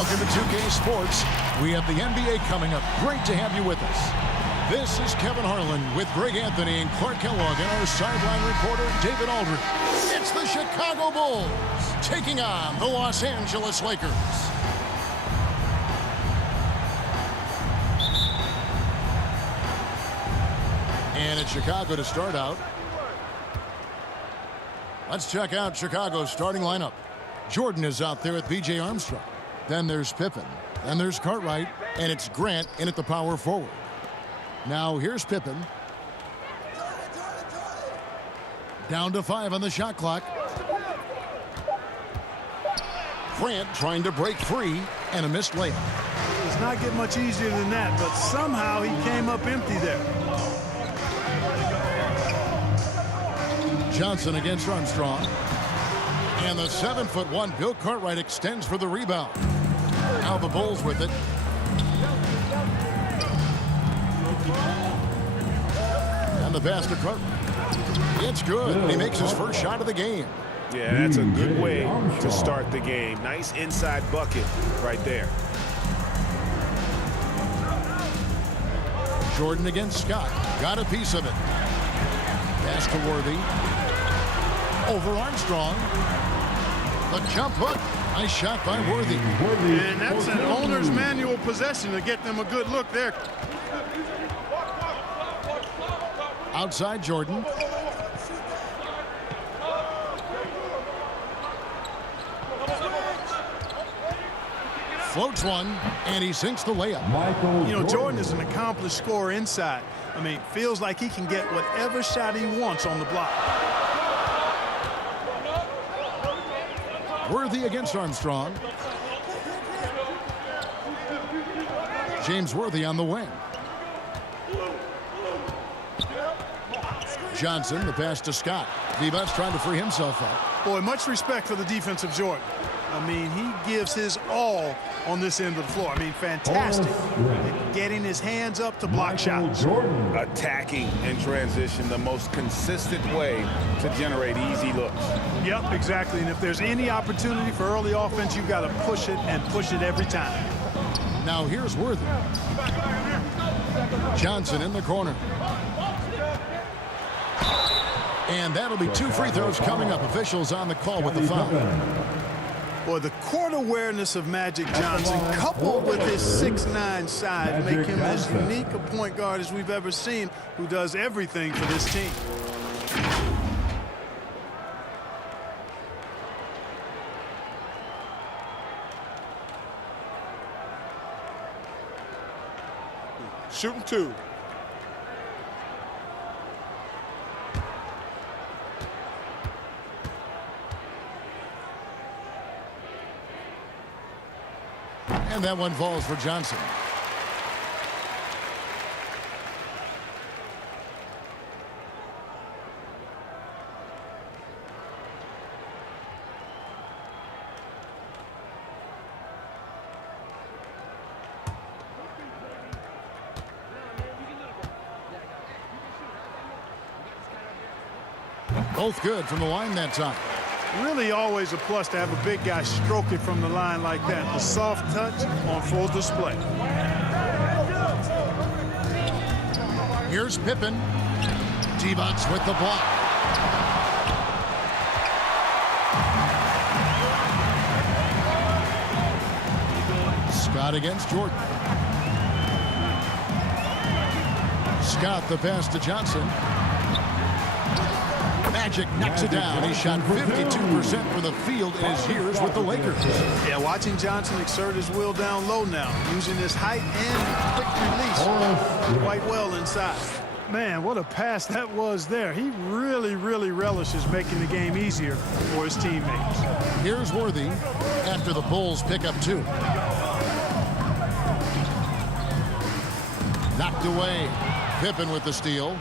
Welcome to 2K Sports. We have the NBA coming up. Great to have you with us. This is Kevin Harlan with Greg Anthony and Clark Kellogg and our sideline reporter, David Aldridge. It's the Chicago Bulls taking on the Los Angeles Lakers. And it's Chicago to start out. Let's check out Chicago's starting lineup. Jordan is out there with B.J. Armstrong. Then there's Pippen. Then there's Cartwright. And it's Grant in at the power forward. Now here's Pippen. Down to 5 on the shot clock. Grant trying to break free and a missed layup. It's not getting much easier than that, but somehow he came up empty there. Johnson against Armstrong. And the 7'1" Bill Cartwright extends for the rebound. Now the Bulls with it. And the pass to Cartwright. It's good. He makes his first shot of the game. Yeah, that's a good way to start the game. Nice inside bucket right there. Jordan against Scott. Got a piece of it. Pass to Worthy. Over Armstrong. The jump hook. Nice shot by Worthy. And that's an owner's manual possession to get them a good look there. Outside Jordan. Floats one, and he sinks the layup. You know, Jordan is an accomplished scorer inside. I mean, feels like he can get whatever shot he wants on the block. Worthy against Armstrong. James Worthy on the wing. Johnson, the pass to Scott. Vivas trying to free himself up. Boy, much respect for the defense of Jordan. I mean, he gives his all on this end of the floor. I mean, fantastic at getting his hands up to block shots. Attacking in transition, the most consistent way to generate easy looks. Yep, exactly. And if there's any opportunity for early offense, you've got to push it and push it every time. Now here's Worthy. Johnson in the corner. And that'll be 2 free throws coming up. Officials on the call with the foul. Boy, the court awareness of Magic Johnson, coupled with his 6'9" size, make him as unique a point guard as we've ever seen, who does everything for this team. Shooting 2. And that one falls for Johnson. Both good from the line that time. Really always a plus to have a big guy stroke it from the line like that. The soft touch on full display. Here's Pippen. Divac with the block. Scott against Jordan. Scott the pass to Johnson. Magic knocks it down. He shot 52% from the field in his years with the Lakers. Yeah, watching Johnson exert his will down low now, using his height and quick release quite well inside. Man, what a pass that was there. He really relishes making the game easier for his teammates. Here's Worthy after the Bulls pick up 2. Knocked away. Pippen with the steal.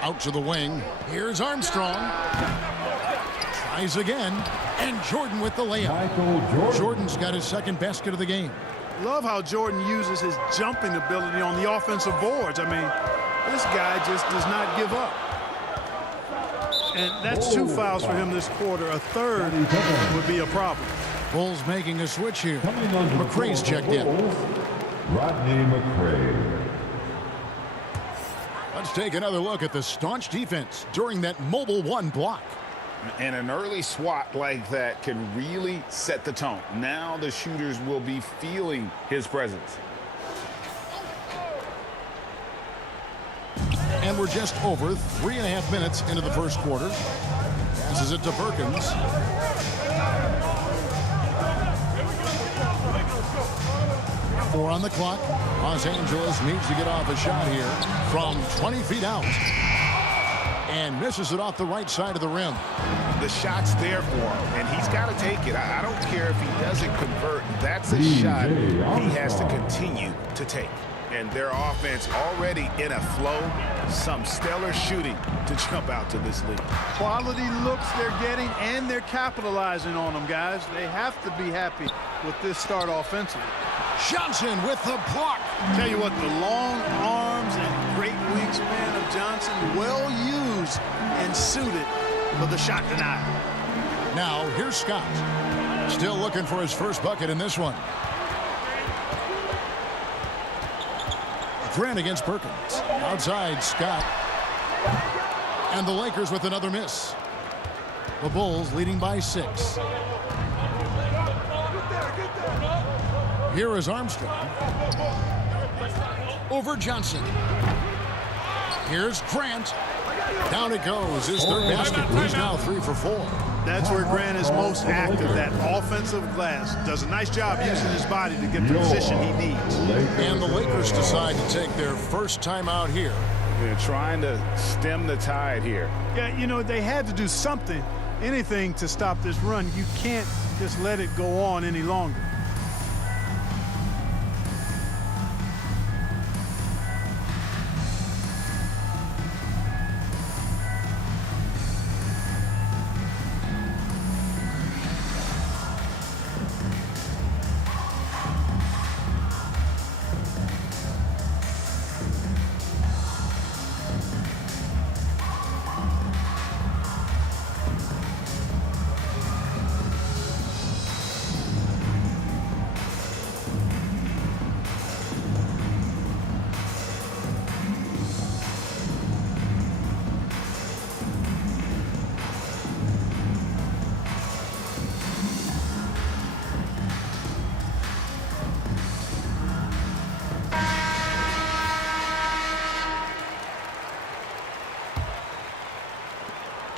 Out to the wing. Here's Armstrong. Tries again. And Jordan with the layup. Jordan's got his second basket of the game. Love how Jordan uses his jumping ability on the offensive boards. I mean, this guy just does not give up. And that's 2 fouls for him this quarter. A third would be a problem. Bulls making a switch here. Coming on McCray's checked in. Rodney McCray. Let's take another look at the staunch defense during that mobile one block. And an early swat like that can really set the tone. Now the shooters will be feeling his presence. And we're just over 3.5 minutes into the first quarter. Passes it to Perkins. Four on the clock. Los Angeles needs to get off a shot here from 20 feet out. And misses it off the right side of the rim. The shot's there for him, and he's got to take it. I don't care if he doesn't convert. That's a shot he has to continue to take. And their offense already in a flow. Some stellar shooting to jump out to this lead. Quality looks they're getting, and they're capitalizing on them, guys. They have to be happy with this start offensively. Johnson with the block. Tell you what, the long arms and great wingspan of Johnson, well used and suited for the shot denial. Now, here's Scott. Still looking for his first bucket in this one. Grant against Perkins. Outside, Scott. And the Lakers with another miss. The Bulls leading by 6. Here is Armstrong. Over Johnson. Here's Grant. Down it goes. His third basket. He's now 3 for 4. That's where Grant is most active, that offensive glass. Does a nice job using his body to get the position he needs. And the Lakers decide to take their first timeout here. They're trying to stem the tide here. Yeah, you know, they had to do something, anything to stop this run. You can't just let it go on any longer.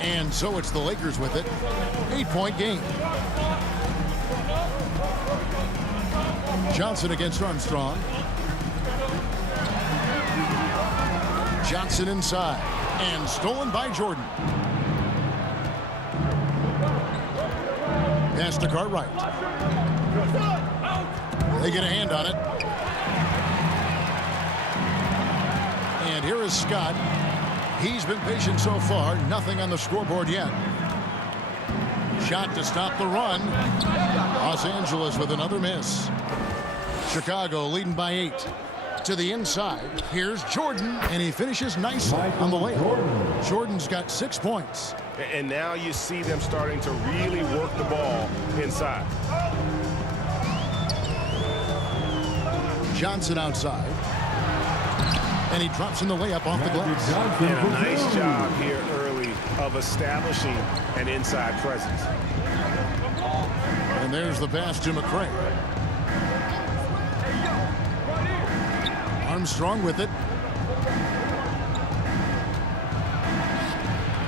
And so it's the Lakers with it. 8-point game. Johnson against Armstrong. Johnson inside. And stolen by Jordan. Pass to Cartwright. They get a hand on it. And here is Scott. He's been patient so far. Nothing on the scoreboard yet. Shot to stop the run. Los Angeles with another miss. Chicago leading by 8. To the inside. Here's Jordan, and he finishes nicely on the layup. Jordan's got 6 points. And now you see them starting to really work the ball inside. Johnson outside. And he drops in the layup off the glass. And a nice job here early of establishing an inside presence. And there's the pass to McCray. Armstrong with it.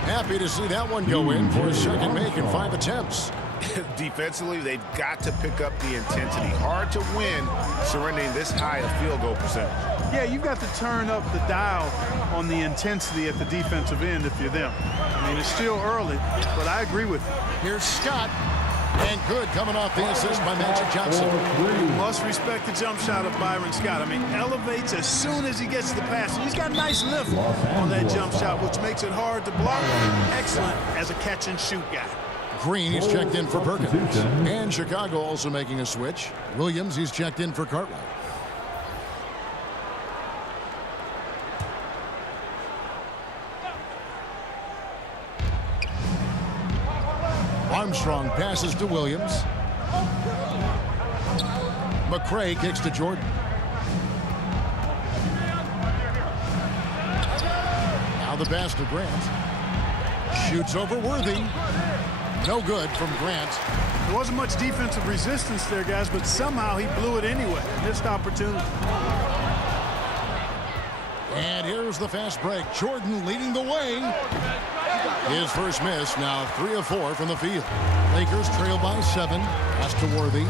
Happy to see that one go in for his second make in 5 attempts. Defensively, they've got to pick up the intensity. Hard to win surrendering this high a field goal percentage. Yeah, you've got to turn up the dial on the intensity at the defensive end if you're them. I mean, it's still early, but I agree with you. Here's Scott. And good coming off the assist by Magic Johnson. You must respect the jump shot of Byron Scott. I mean, elevates as soon as he gets the pass. And he's got a nice lift on that jump shot, which makes it hard to block. Excellent as a catch-and-shoot guy. Green, he's checked in for Perkins. And Chicago also making a switch. Williams, he's checked in for Cartwright. Armstrong passes to Williams. McCray kicks to Jordan. Now the pass to Grant. Shoots over Worthy. No good from Grant. There wasn't much defensive resistance there, guys, but somehow he blew it anyway. Missed opportunity. And here's the fast break. Jordan leading the way. His first miss, now 3 of 4 from the field. Lakers trail by 7. Pass to Worthy.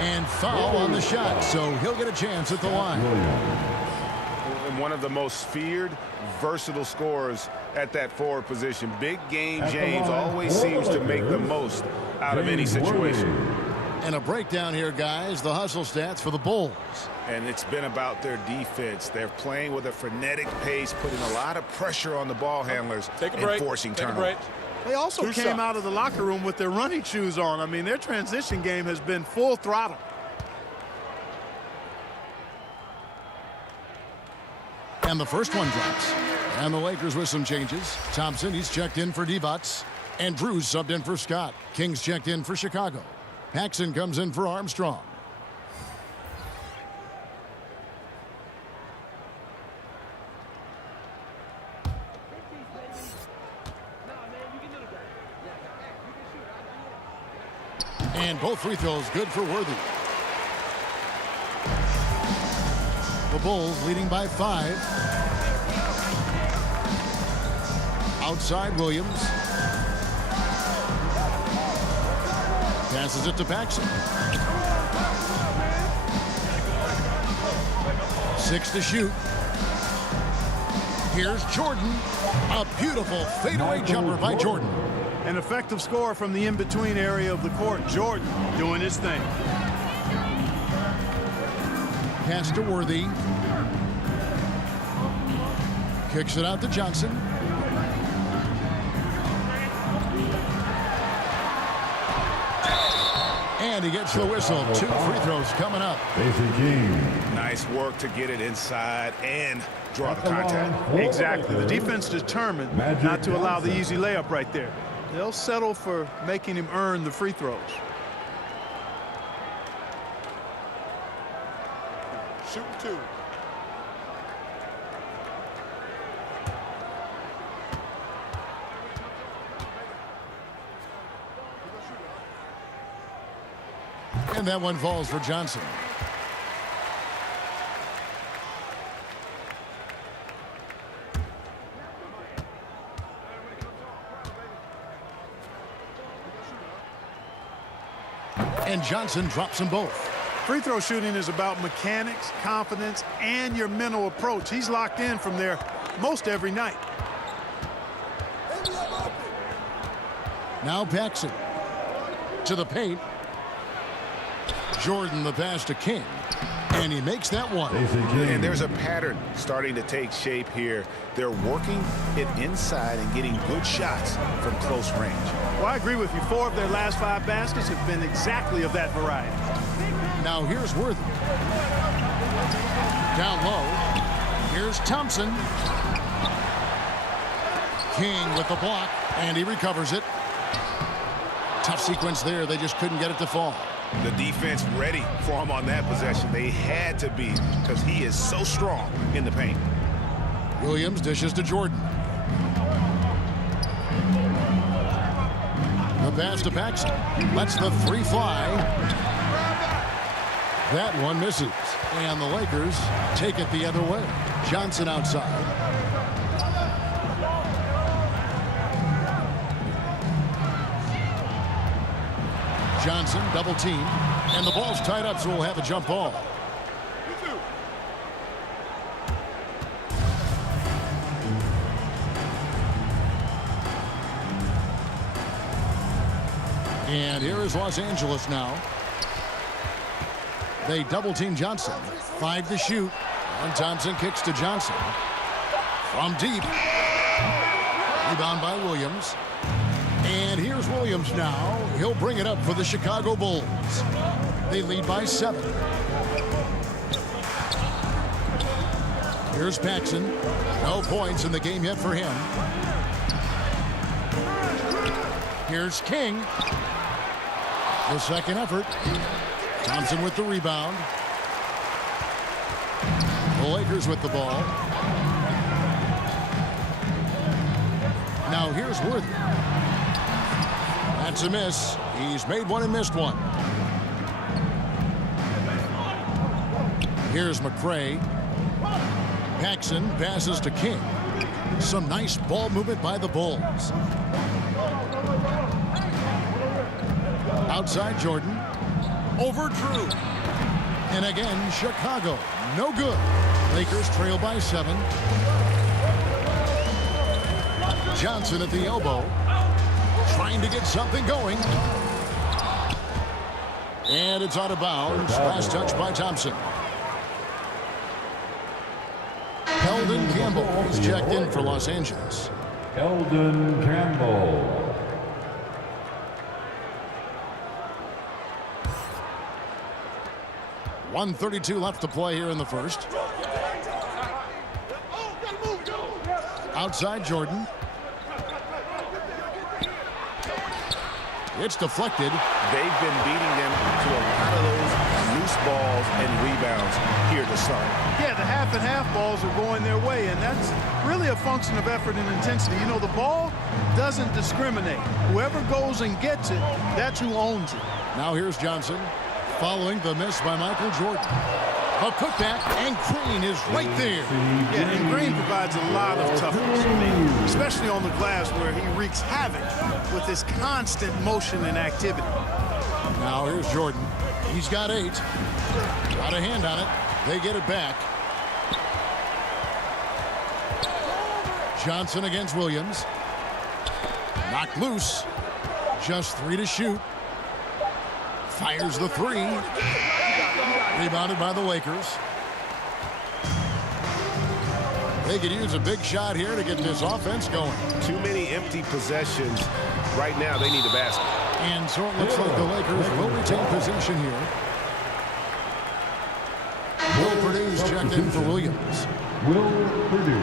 And foul on the shot, so he'll get a chance at the line. And one of the most feared, versatile scorers at that forward position. Big game James always seems to make the most out of any situation. And a breakdown here, guys. The hustle stats for the Bulls. And it's been about their defense. They're playing with a frenetic pace, putting a lot of pressure on the ball handlers and forcing turnovers. They also came out of the locker room with their running shoes on. I mean, their transition game has been full throttle. And the first one drops. And the Lakers with some changes. Thompson, he's checked in for Divac. And Drew's subbed in for Scott. Kings checked in for Chicago. Paxson comes in for Armstrong. And both free throws good for Worthy. The Bulls leading by 5. Outside Williams. Passes it to Paxson. 6 to shoot. Here's Jordan. A beautiful fadeaway jumper by Jordan. An effective score from the in-between area of the court. Jordan doing his thing. Pass to Worthy. Kicks it out to Johnson. And he gets the whistle. 2 free throws coming up. Nice work to get it inside and draw the contact. Exactly. The defense determined not to allow the easy layup right there. They'll settle for making him earn the free throws. Shooting 2. And that one falls for Johnson. And Johnson drops them both. Free throw shooting is about mechanics, confidence, and your mental approach. He's locked in from there most every night. Now Paxson to the paint. Jordan the pass to King. And he makes that one. And there's a pattern starting to take shape here. They're working it inside and getting good shots from close range. Well, I agree with you. 4 of their last 5 baskets have been exactly of that variety. Now here's Worthy. Down low. Here's Thompson. King with the block, and he recovers it. Tough sequence there. They just couldn't get it to fall. The defense ready for him on that possession. They had to be, because he is so strong in the paint. Williams dishes to Jordan. The pass to Paxson. Lets the 3 fly. That one misses. And the Lakers take it the other way. Johnson outside. Johnson double team. And the ball's tied up, so we'll have a jump ball. And here is Los Angeles now. They double team Johnson. 5 to shoot. And Thompson kicks to Johnson. From deep. Rebound by Williams. And here's Williams now. He'll bring it up for the Chicago Bulls. They lead by 7. Here's Paxson. No points in the game yet for him. Here's King. The second effort. Thompson with the rebound. The Lakers with the ball. Now here's Worthy. That's a miss. He's made one and missed one. Here's McRae. Paxson passes to King. Some nice ball movement by the Bulls. Outside Jordan. Over Drew. And again, Chicago. No good. Lakers trail by 7. Johnson at the elbow. Trying to get something going. And it's out of bounds. Last touch by Thompson. Eldon Campbell is checked in for Los Angeles. Eldon Campbell. .132 left to play here in the first. Outside Jordan. It's deflected. They've been beating them to a lot of those loose balls and rebounds here to start. Yeah, the half and half balls are going their way, and that's really a function of effort and intensity. You know, the ball doesn't discriminate. Whoever goes and gets it, that's who owns it. Now here's Johnson following the miss by Michael Jordan. A putback, and Green is right there. Yeah, and Green provides a lot of toughness, especially on the glass where he wreaks havoc with his constant motion and activity. Now here's Jordan. He's got 8. Got a hand on it. They get it back. Johnson against Williams. Knocked loose. Just 3 to shoot. Fires the 3. Rebounded by the Lakers. They could use a big shot here to get this offense going. Too many empty possessions. Right now, they need a basket. And so it looks like the Lakers will retain possession here. Will Purdue's checked in for Williams. Will Purdue.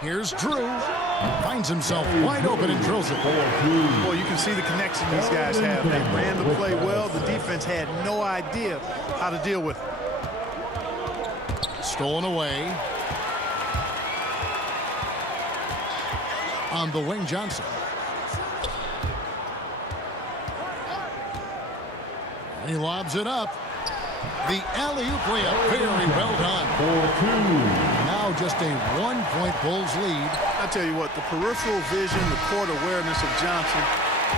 Here's Drew. Finds himself wide open and drills it. Boy, you can see the connection these guys have. They ran the play well. The defense had no idea how to deal with it. Stolen away. On the wing, Johnson. And he lobs it up. The alley-oop layup, very well done. Now just a 1-point Bulls lead. I tell you what, the peripheral vision, the court awareness of Johnson,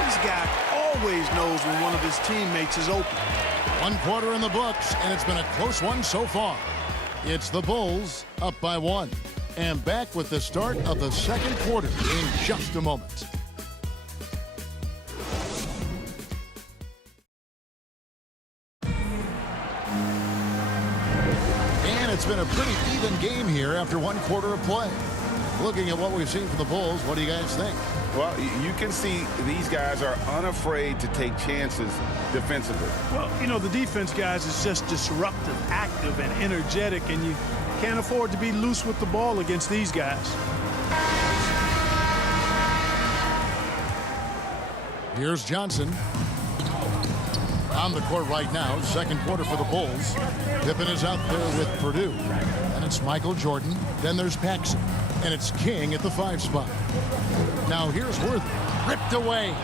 this guy always knows when one of his teammates is open. 1 quarter in the books, and it's been a close one so far. It's the Bulls up by 1. And back with the start of the second quarter in just a moment. It's been a pretty even game here after 1 quarter of play. Looking at what we've seen from the Bulls, what do you guys think? Well, you can see these guys are unafraid to take chances defensively. Well, you know, the defense, guys, is just disruptive, active, and energetic, and you can't afford to be loose with the ball against these guys. Here's Johnson. On the court right now, second quarter for the Bulls. Pippen is out there with Purdue. And it's Michael Jordan. Then there's Paxson. And it's King at the 5 spot. Now here's Worthy. Ripped away.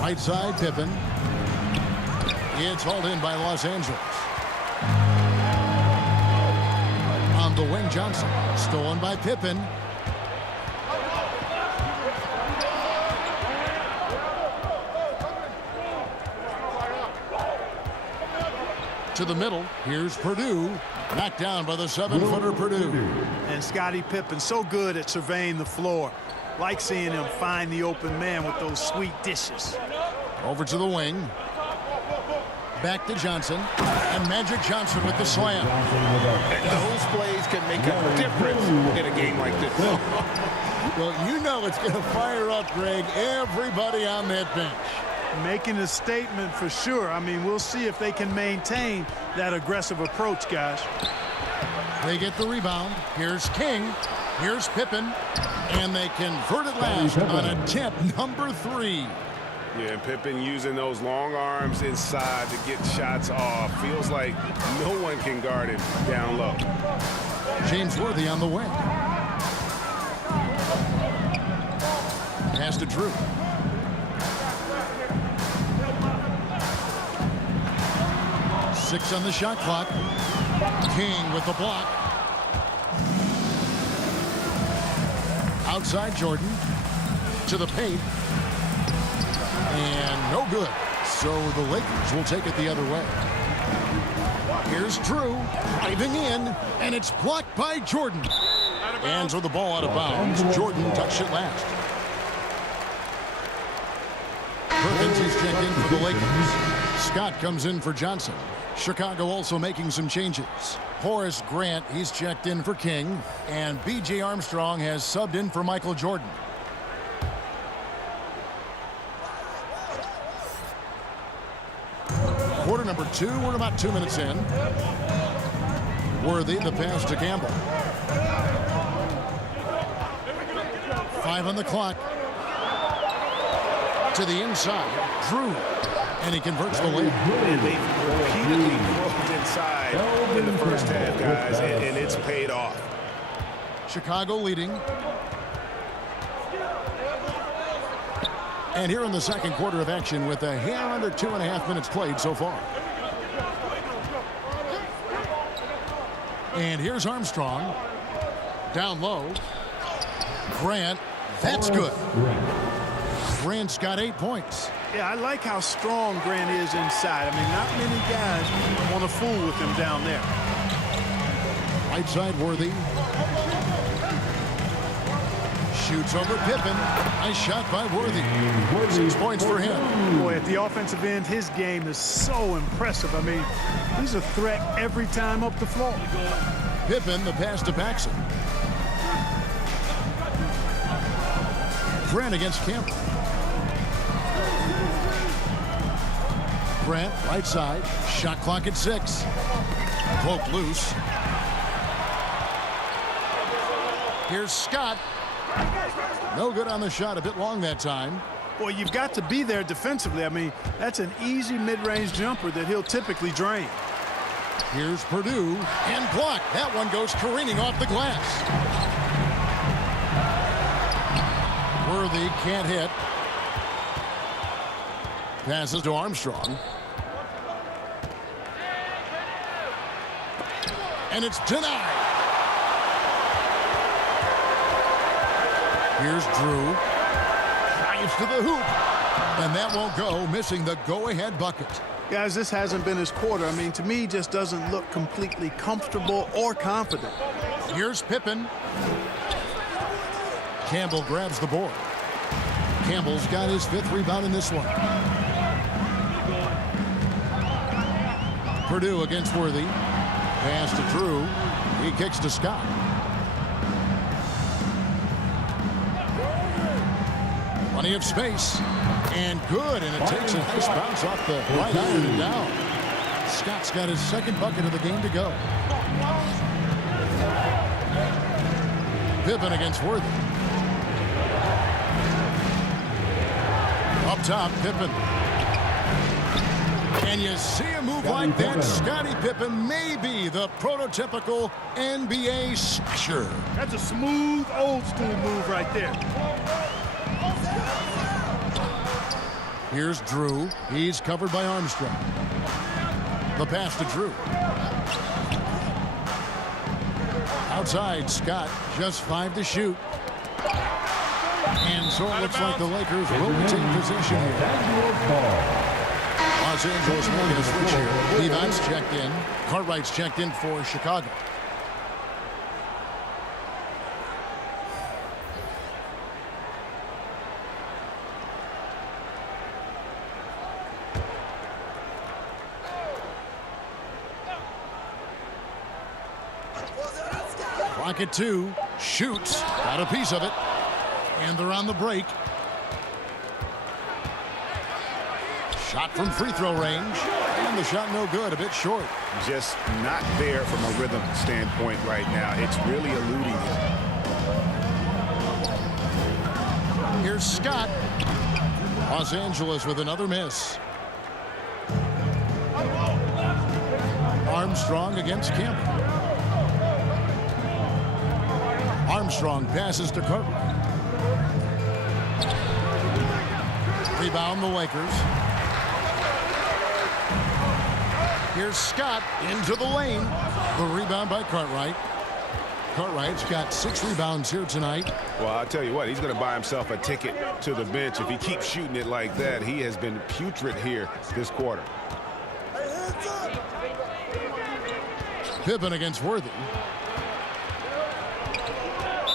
Right side, Pippen. It's hauled in by Los Angeles. On the wing, Johnson. Stolen by Pippen. To the middle. Here's Purdue. Knocked down by the 7-footer Purdue. And Scottie Pippen so good at surveying the floor. Like seeing him find the open man with those sweet dishes. Over to the wing. Back to Johnson. And Magic Johnson with the slam. And those plays can make a difference in a game like this. Well, you know it's going to fire up, Greg, everybody on that bench. Making a statement for sure. I mean, we'll see if they can maintain that aggressive approach, guys. They get the rebound. Here's King. Here's Pippen. And they convert it last on attempt number 3. Yeah, and Pippen using those long arms inside to get shots off. Feels like no one can guard him down low. James Worthy on the wing. Pass to Drew. Six on the shot clock. King with the block. Outside Jordan. To the paint. And no good. So the Lakers will take it the other way. Here's Drew driving in, and it's blocked by Jordan. And so the ball out of bounds. Jordan touched it last. Perkins is checked in for the Lakers. Scott comes in for Johnson. Chicago also making some changes. Horace Grant, he's checked in for King. And B.J. Armstrong has subbed in for Michael Jordan. Quarter number 2, we're about 2 minutes in. Worthy, the pass to Campbell. 5 on the clock. To the inside, Drew. And he converts the layup. And they've repeatedly closed inside in the first half, guys, and it's paid off. Chicago leading. And here in the second quarter of action with a hair under 2.5 minutes played so far. And here's Armstrong. Down low. Grant. That's good. Grant's got 8 points. Yeah, I like how strong Grant is inside. I mean, not many guys want to fool with him down there. Right side Worthy. Shoots over Pippen. Nice shot by Worthy. 6 points for him. Boy, at the offensive end, his game is so impressive. I mean, he's a threat every time up the floor. Pippen, the pass to Paxson. Grant against Campbell. Grant, right side. Shot clock at 6. Poke loose. Here's Scott. No good on the shot. A bit long that time. Boy, you've got to be there defensively. I mean, that's an easy mid-range jumper that he'll typically drain. Here's Purdue. And blocked. That one goes careening off the glass. Worthy can't hit. Passes to Armstrong. And it's denied. Here's Drew. Drives to the hoop. And that won't go, missing the go-ahead bucket. Guys, this hasn't been his quarter. I mean, to me, he just doesn't look completely comfortable or confident. Here's Pippen. Campbell grabs the board. Campbell's got his 5th rebound in this one. Purdue against Worthy. Pass to Drew. He kicks to Scott. Plenty of space. And good. And it takes a nice bounce off the right iron and down. Scott's got his 2nd bucket of the game to go. Pippen against Worthy. Up top, Pippen. And you see a move like that, Scottie Pippen may be the prototypical NBA smasher. That's a smooth, old-school move right there. Here's Drew. He's covered by Armstrong. The pass to Drew. Outside, Scott. Just 5 to shoot. And so it looks like the Lakers will retain possession here. Los Angeles making a switch here. Levi's checked in. Cartwright's checked in for Chicago. Clock at 2. Shoots. Got a piece of it. And they're on the break. Shot from free throw range. And the shot no good. A bit short. Just not there from a rhythm standpoint right now. It's really eluding him. Here's Scott. Los Angeles with another miss. Armstrong against Campbell. Armstrong passes to Cartwright. Rebound the Lakers. Here's Scott into the lane. The rebound by Cartwright. Cartwright's got 6 rebounds here tonight. Well, I'll tell you what, he's going to buy himself a ticket to the bench. If he keeps shooting it like that, he has been putrid here this quarter. Pippen against Worthy.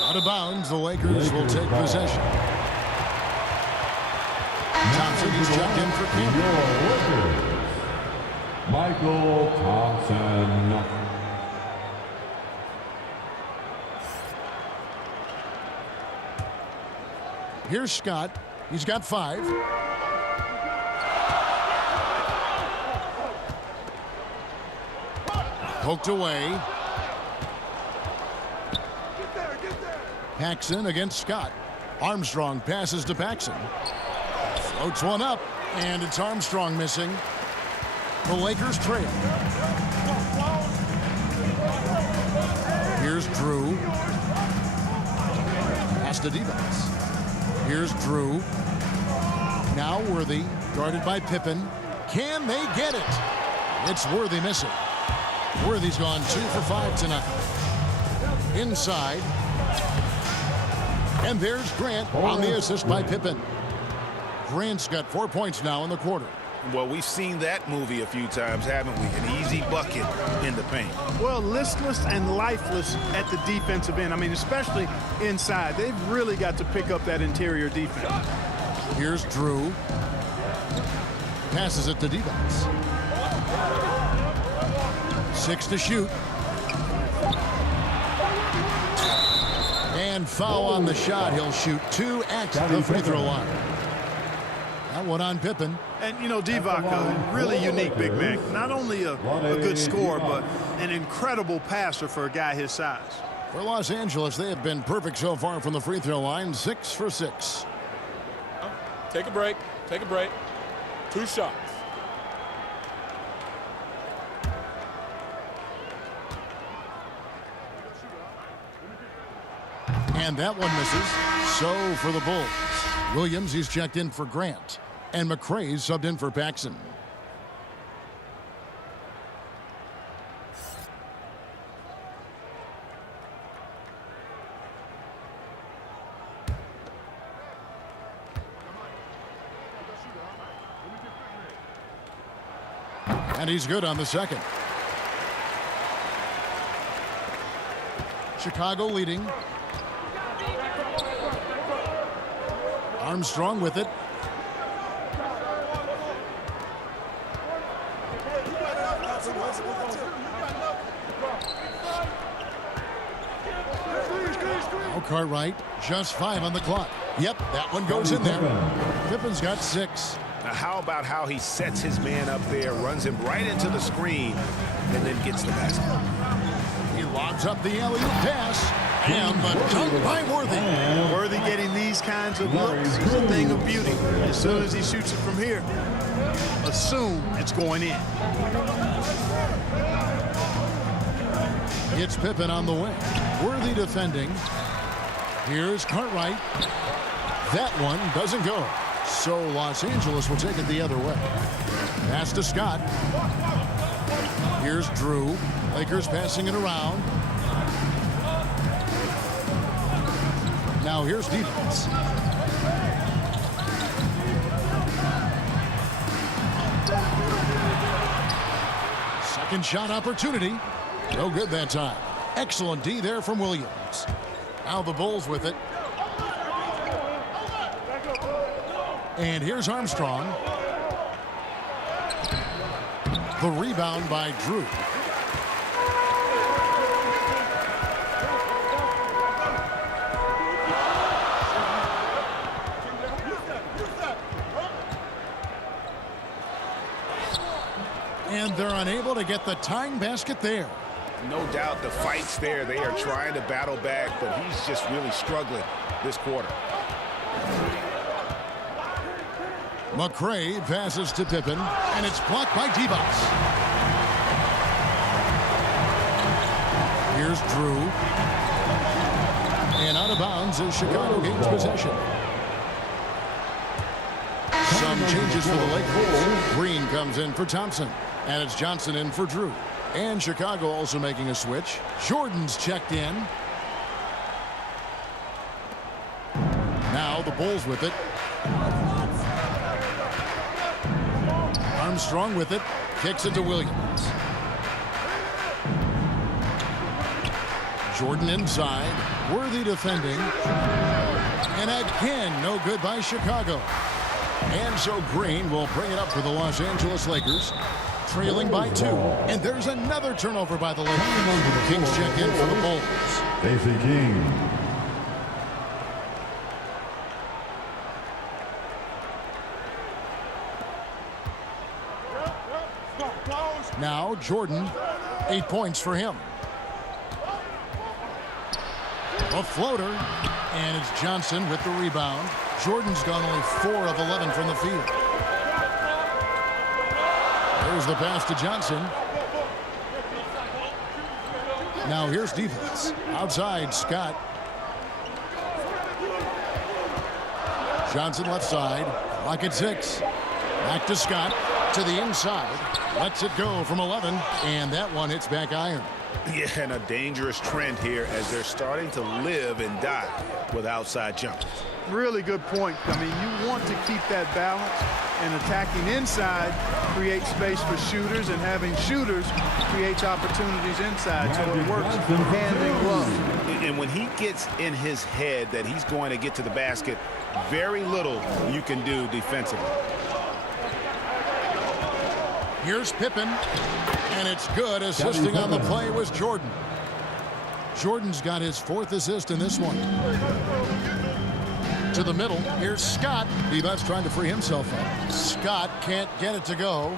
Out of bounds, the Lakers will take possession. Thompson is checked in for Campbell. Michael Thompson. Here's Scott. He's got 5. Poked away. Paxson against Scott. Armstrong passes to Paxson. Floats one up, and it's Armstrong missing. The Lakers trail. Here's Drew. Pass to Devos. Here's Drew. Now Worthy, guarded by Pippen. Can they get it? It's Worthy missing. Worthy's gone 2 for 5 tonight. Inside. And there's Grant on the assist by Pippen. Grant's got 4 points now in the quarter. Well, we've seen that movie a few times, haven't we? An easy bucket in the paint. Well, listless and lifeless at the defensive end. I mean, especially inside. They've really got to pick up that interior defense. Here's Drew. Passes it to Devos. 6 to shoot. And foul on the shot. He'll shoot 2 at the free throw line. That one on Pippen. And, you know, Divac, a really unique big man. Not only a good scorer, but an incredible passer for a guy his size. For Los Angeles, they have been perfect so far from the free throw line. 6 for 6. Take a break. Take a break. 2 shots. And that one misses. So for the Bulls. Williams, he's checked in for Grant. And McRae's subbed in for Paxson. And he's good on the second. Chicago leading. Armstrong with it. Now Cartwright, just 5 on the clock. Yep, that one goes in there. Pippen's got 6. Now, how about how he sets his man up there, runs him right into the screen, and then gets the basket? He lobs up the alley-oop pass. And the dunk by Worthy. Worthy getting these kinds of looks is a thing of beauty. As soon as he shoots it from here, assume it's going in. It's Pippen on the wing. Worthy defending. Here's Cartwright. That one doesn't go. So Los Angeles will take it the other way. Pass to Scott. Here's Drew. Lakers passing it around. Now here's Devos. Second shot opportunity. No good that time. Excellent D there from Williams. Now the Bulls with it. And here's Armstrong. The rebound by Drew. they're unable to get the tying basket there. No doubt the fight's there. They are trying to battle back, but he's just really struggling this quarter. McRae passes to Pippen, and it's blocked by Divac. Here's Drew. And out of bounds as Chicago gains possession. Some changes for the Lakers. Green comes in for Thompson, and it's Johnson in for Drew. And Chicago also making a switch. Jordan's checked in. Now the Bulls with it. Armstrong with it. Kicks it to Williams. Jordan inside. Worthy defending. And again, no good by Chicago. And so Green will bring it up for the Los Angeles Lakers. Trailing by 2. And there's another turnover by the Lakers. Kings check in for the Bulls. Stacey King. Now Jordan, 8 points for him. A floater, and it's Johnson with the rebound. Jordan's gone only 4 of 11 from the field. There's the pass to Johnson. Now here's defense. Outside, Scott. Johnson left side. Clock at 6. Back to Scott. To the inside. Lets it go from 11. And that one hits back iron. Yeah, and a dangerous trend here as they're starting to live and die with outside jumpers. Really good point. I mean, you want to keep that balance, and attacking inside creates space for shooters, and having shooters creates opportunities inside, so it works hand in glove. And when he gets in his head that he's going to get to the basket, very little you can do defensively. Here's Pippen, and it's good. Assisting on the play was Jordan. Jordan's got his 4th assist in this one. To the middle, here's Scott. Divac trying to free himself up. Scott can't get it to go.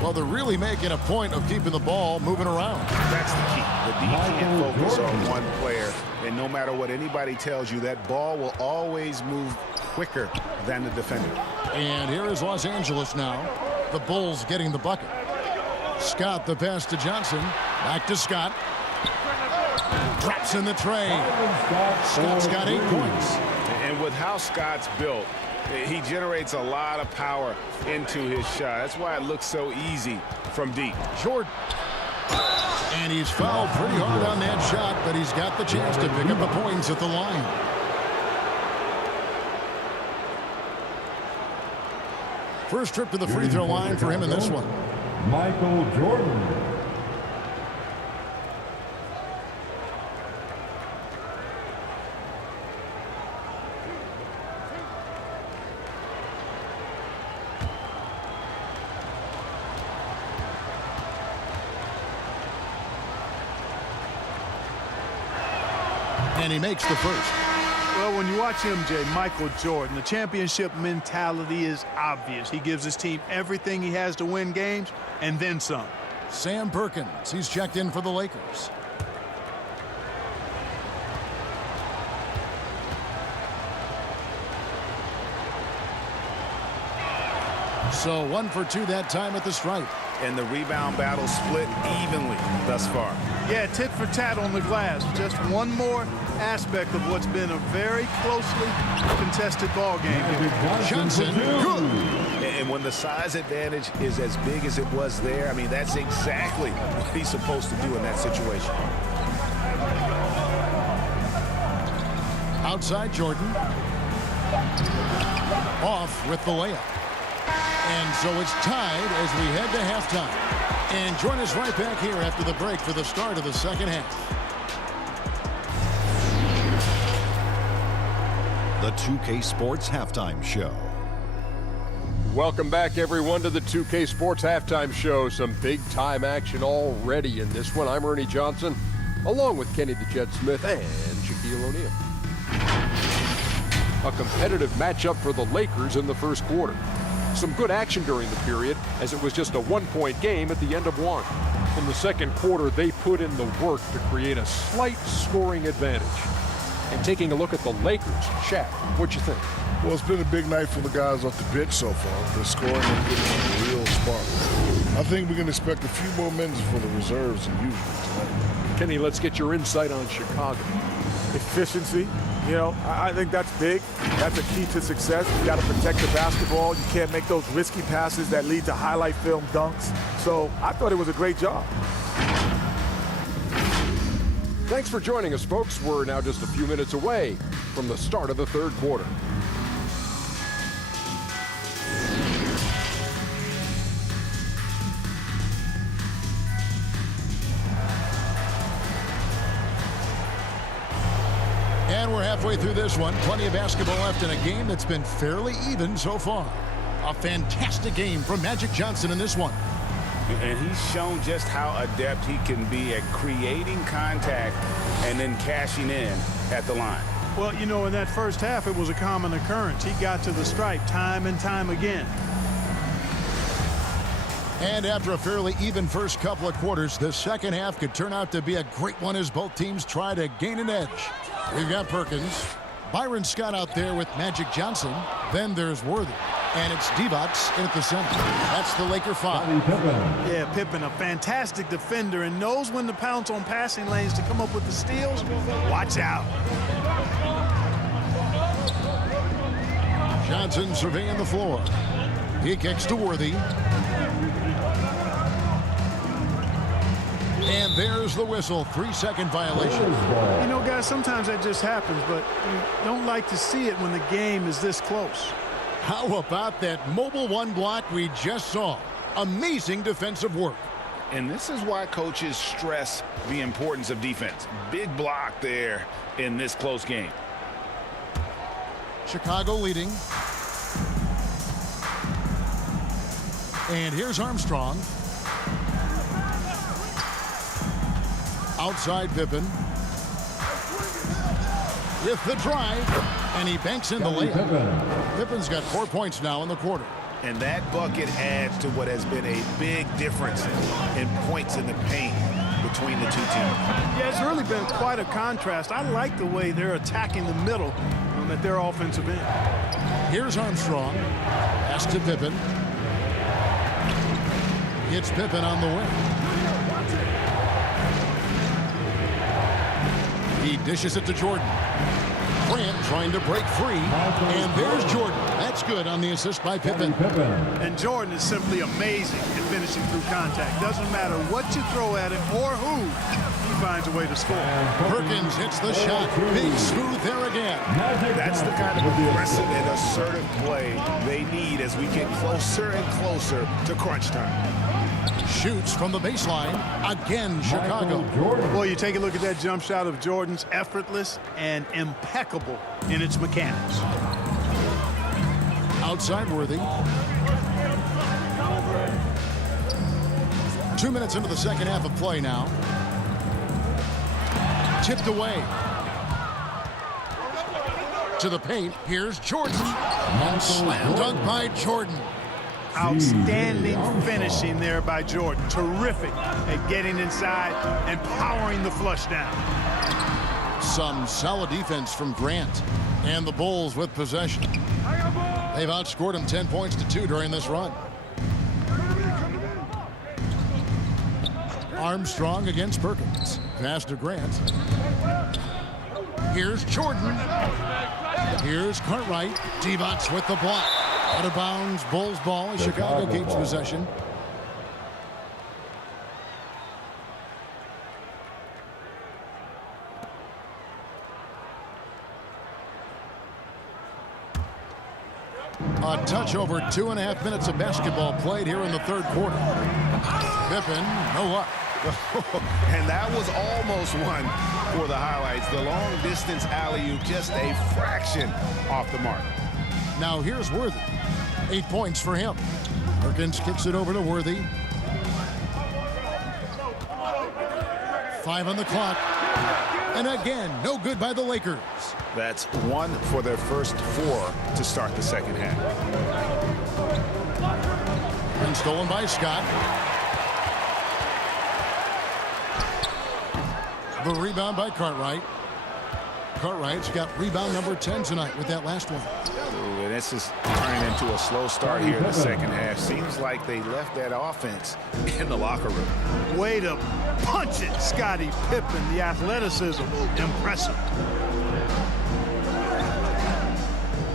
Well, they're really making a point of keeping the ball moving around. That's the key. The D can't focus on one player, and no matter what anybody tells you, that ball will always move quicker than the defender. And here is Los Angeles now. The Bulls getting the bucket. Scott the pass to Johnson. Back to Scott. Drops in the tray. Scott's got 8 points. And with how Scott's built, he generates a lot of power into his shot. That's why it looks so easy from deep. Jordan. And he's fouled pretty hard on that shot, but he's got the chance to pick up the points at the line. First trip to the free throw line for him in this one. Michael Jordan. And he makes the first. Well, when you watch MJ, Michael Jordan, the championship mentality is obvious. He gives his team everything he has to win games, and then some. Sam Perkins, he's checked in for the Lakers. So 1 for 2 that time at the stripe. And the rebound battle split evenly thus far. Yeah, tit for tat on the glass. Just one more aspect of what's been a very closely contested ball game here. Johnson, good. And when the size advantage is as big as it was there, I mean, that's exactly what he's supposed to do in that situation. Outside Jordan. Off with the layup. And so it's tied as we head to halftime. And join us right back here after the break for the start of the second half. The 2K Sports Halftime Show. Welcome back, everyone, to the 2K Sports Halftime Show. Some big-time action already in this one. I'm Ernie Johnson, along with Kenny the Jet Smith and Shaquille O'Neal. A competitive matchup for the Lakers in the first quarter. Some good action during the period, as it was just a one-point game at the end of one. In the second quarter, they put in the work to create a slight scoring advantage. And taking a look at the Lakers, Shaq, what'd you think? Well, it's been a big night for the guys off the bench so far. They're scoring and getting a real spark. I think we can expect a few more minutes for the reserves than usual tonight. Kenny, let's get your insight on Chicago. Efficiency. You know, I think that's big. That's a key to success. You got to protect the basketball. You can't make those risky passes that lead to highlight film dunks. So I thought it was a great job. Thanks for joining us, folks. We're now just a few minutes away from the start of the third quarter. And we're halfway through this one. Plenty of basketball left in a game that's been fairly even so far. A fantastic game from Magic Johnson in this one. And he's shown just how adept he can be at creating contact and then cashing in at the line. Well, you know, in that first half, it was a common occurrence. He got to the stripe time and time again. And after a fairly even first couple of quarters, the second half could turn out to be a great one as both teams try to gain an edge. We've got Perkins, Byron Scott out there with Magic Johnson. Then there's Worthy. And it's Divac in at the center. That's the Laker 5. Yeah, Pippen, a fantastic defender and knows when to pounce on passing lanes to come up with the steals. Watch out. Johnson surveying the floor. He kicks to Worthy. And there's the whistle. 3-second violation. You know, guys, sometimes that just happens, but you don't like to see it when the game is this close. How about that mobile one block we just saw? Amazing defensive work. And this is why coaches stress the importance of defense. Big block there in this close game. Chicago leading. And here's Armstrong. Outside Pippen. With the drive. And he banks in the layup. Pippen's got 4 points now in the quarter. And that bucket adds to what has been a big difference in points in the paint between the two teams. Yeah, it's really been quite a contrast. I like the way they're attacking the middle at their offensive end. Here's Armstrong. Pass to Pippen. It's Pippen on the wing. He dishes it to Jordan. Grant trying to break free. And there's Jordan. That's good on the assist by Pippen. And Jordan is simply amazing at finishing through contact. Doesn't matter what you throw at him or who, he finds a way to score. Perkins hits the shot. Big smooth there again. That's the kind of aggressive and assertive play they need as we get closer and closer to crunch time. Shoots from the baseline. Again, Chicago. Boy, you take a look at that jump shot of Jordan's, effortless and impeccable in its mechanics. Outside Worthy. 2 minutes into the second half of play now. Tipped away. To the paint. Here's Jordan. And slam dunk by Jordan. Outstanding finishing there by Jordan. Terrific at getting inside and powering the flush down. Some solid defense from Grant. And the Bulls with possession. They've outscored them 10 points to 2 during this run. Armstrong against Perkins. Pass to Grant. Here's Jordan. Here's Cartwright. Divac with the block. Out of bounds, Bulls ball as Chicago keeps possession. A touch over 2.5 minutes of basketball played here in the third quarter. Pippen, no luck. And that was almost one for the highlights. The long distance alley-oop, just a fraction off the mark. Now here's Worthy. 8 points for him. Perkins kicks it over to Worthy. 5 on the clock. And again, no good by the Lakers. That's 1 for their first 4 to start the second half. And stolen by Scott. The rebound by Cartwright. Cartwright's got rebound number 10 tonight with that last one. Ooh, and this is turning into a slow start here in the second half. Seems like they left that offense in the locker room. Way to punch it, Scottie Pippen. The athleticism, impressive.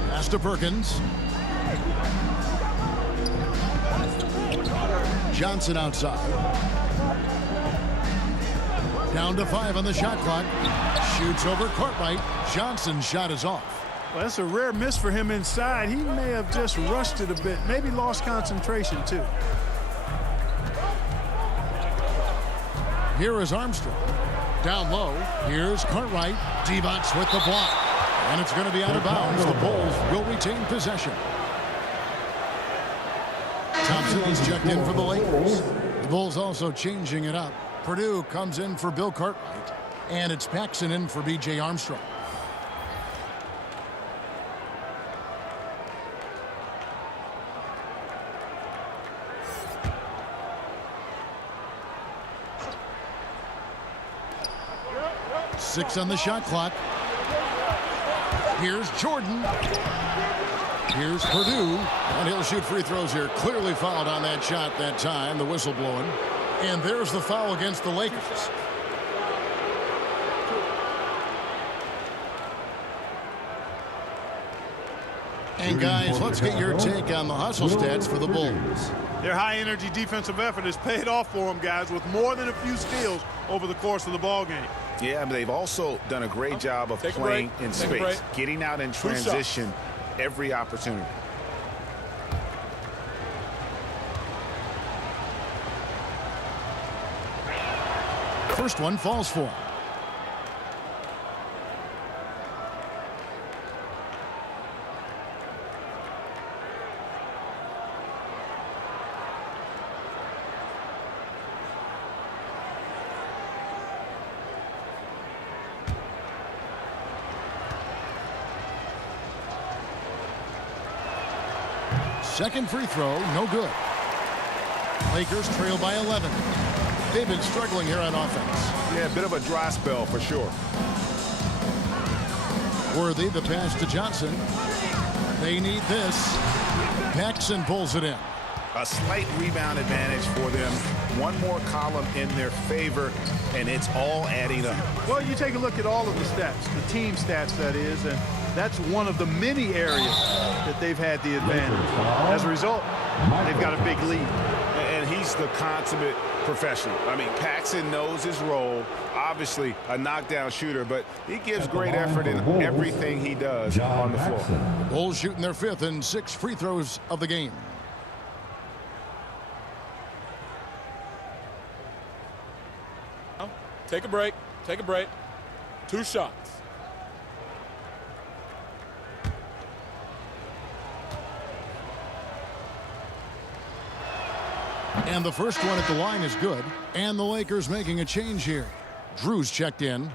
Pass to Perkins. Johnson outside. Down to 5 on the shot clock. Shoots over Cartwright. Johnson's shot is off. Well, that's a rare miss for him inside. He may have just rushed it a bit. Maybe lost concentration, too. Here is Armstrong. Down low. Here's Cartwright. Divac with the block. And it's going to be out of bounds. The Bulls will retain possession. Thompson is checked in for the Lakers. The Bulls also changing it up. Purdue comes in for Bill Cartwright. And it's Paxson in for B.J. Armstrong. Six on the shot clock. Here's Jordan. Here's Purdue. And he'll shoot free throws here. Clearly fouled on that shot that time. The whistle blowing. And there's the foul against the Lakers. And guys, let's get your take on the hustle stats for the Bulls. Their high-energy defensive effort has paid off for them, guys, with more than a few steals over the course of the ball game. Yeah, but they've also done a great job of playing in space, getting out in transition every opportunity. First one falls for him. Second free throw, no good. Lakers trail by 11. They've been struggling here on offense. Yeah, a bit of a dry spell for sure. Worthy, the pass to Johnson. They need this. Paxson pulls it in. A slight rebound advantage for them. One more column in their favor, and it's all adding up. Well, you take a look at all of the stats, the team stats, that is, and that's one of the many areas that they've had the advantage. As a result, they've got a big lead. And he's the consummate professional. I mean, Paxson knows his role. Obviously, a knockdown shooter, but he gives great effort in everything he does on the floor. The Bulls shooting their 5th and 6th free throws of the game. Take a break. Take a break. 2 shots. And the first one at the line is good. And the Lakers making a change here. Drew's checked in.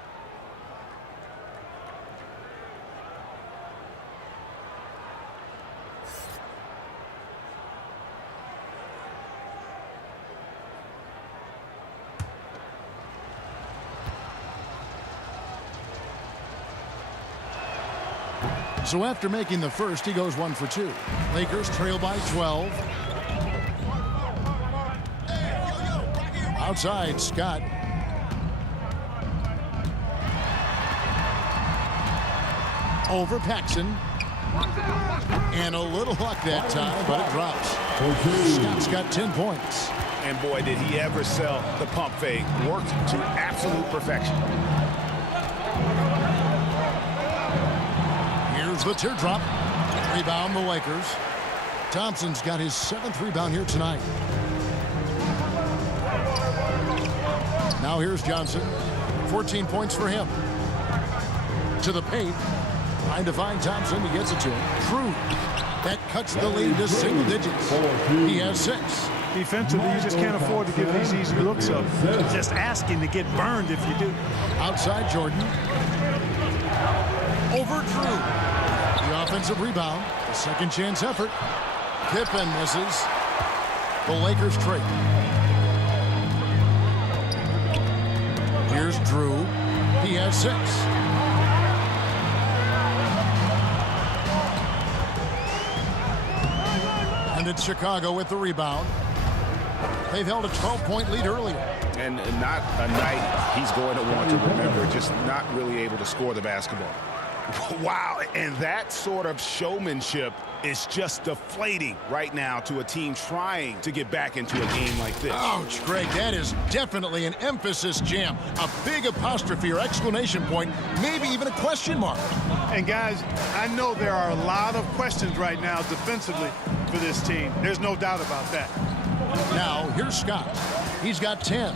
So after making the first, he goes 1 for 2. Lakers trail by 12. Outside, Scott. Over Paxson. And a little luck that time, but it drops. Scott's got 10 points. And boy, did he ever sell the pump fake. Worked to absolute perfection. Here's the teardrop. Rebound the Lakers. Thompson's got his 7th rebound here tonight. Now here's Johnson. 14 points for him. To the paint. Trying to find Thompson. He gets it to him. Drew. That cuts the lead to single digits. He has 6. Defensively, you just can't afford to give these easy looks up. Just asking to get burned if you do. Outside Jordan. Over Drew. The offensive rebound. A second chance effort. Pippen misses. The Lakers trade. Here's Drew. He has 6. And it's Chicago with the rebound. They've held a 12-point lead earlier. And not a night he's going to want to remember, just not really able to score the basketball. Wow, and that sort of showmanship is just deflating right now to a team trying to get back into a game like this. Ouch, Greg, that is definitely an emphasis jam. A big apostrophe or exclamation point, maybe even a question mark. And guys, I know there are a lot of questions right now defensively for this team. There's no doubt about that. Now, here's Scott. He's got 10.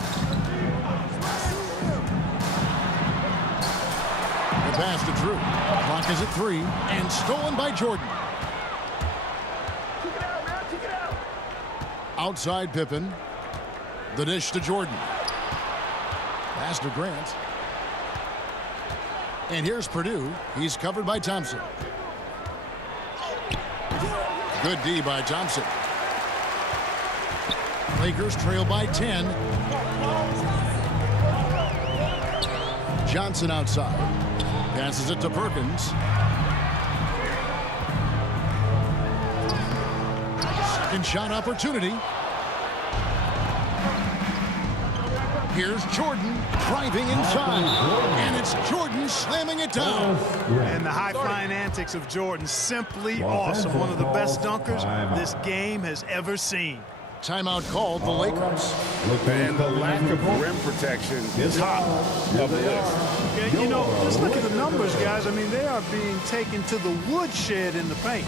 The pass to Drew. Clock is at 3, and stolen by Jordan. Outside Pippen. The dish to Jordan. Pass to Grant. And here's Purdue. He's covered by Thompson. Good D by Thompson. Lakers trail by 10. Johnson outside. Passes it to Perkins. Second shot opportunity. Here's Jordan driving inside. And it's Jordan slamming it down. And the high-flying antics of Jordan, simply awesome. One of the best dunkers this game has ever seen. Timeout called the Lakers. And the lack of rim protection is top of the list. Yeah, you know, just look at the numbers, guys. I mean, they are being taken to the woodshed in the paint.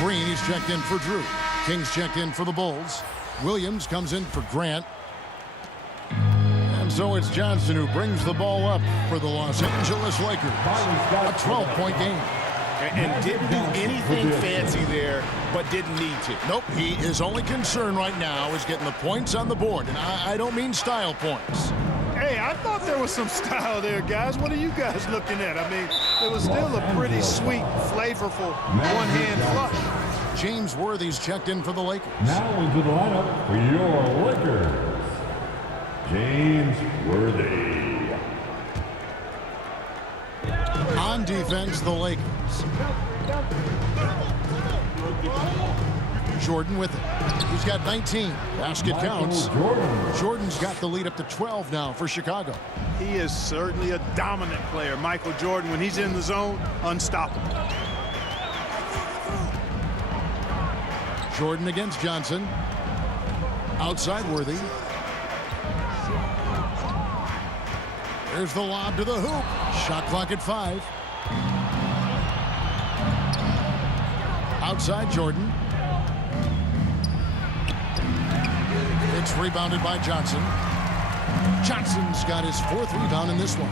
Green, he's checked in for Drew. King's checked in for the Bulls. Williams comes in for Grant. And so it's Johnson who brings the ball up for the Los Angeles Lakers. A 12-point game. And didn't do anything fancy there, but didn't need to. Nope, his only concern right now is getting the points on the board. And I don't mean style points. Hey, I thought there was some style there, guys. What are you guys looking at? I mean, it was still a pretty sweet, flavorful one-hand flush. James Worthy's checked in for the Lakers. Now into the lineup for your Lakers, James Worthy. On defense, the Lakers. Jordan with it. He's got 19. Basket counts. Jordan's got the lead up to 12 now for Chicago. He is certainly a dominant player. Michael Jordan, when he's in the zone, unstoppable. Jordan against Johnson. Outside Worthy. There's the lob to the hoop. Shot clock at 5. Outside Jordan. It's rebounded by Johnson. Johnson's got his 4th rebound in this one.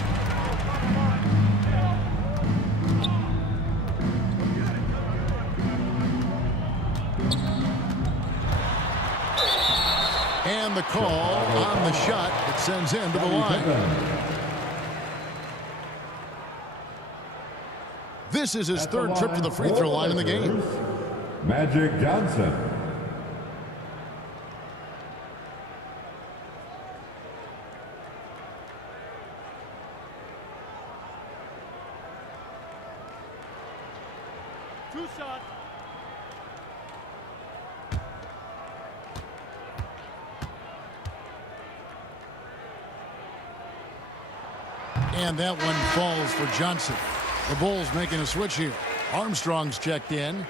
And the call on the shot that sends him to the line. This is his 3rd trip to the free throw line in the game. Magic Johnson. And that one falls for Johnson. The Bulls making a switch here. Armstrong's checked in.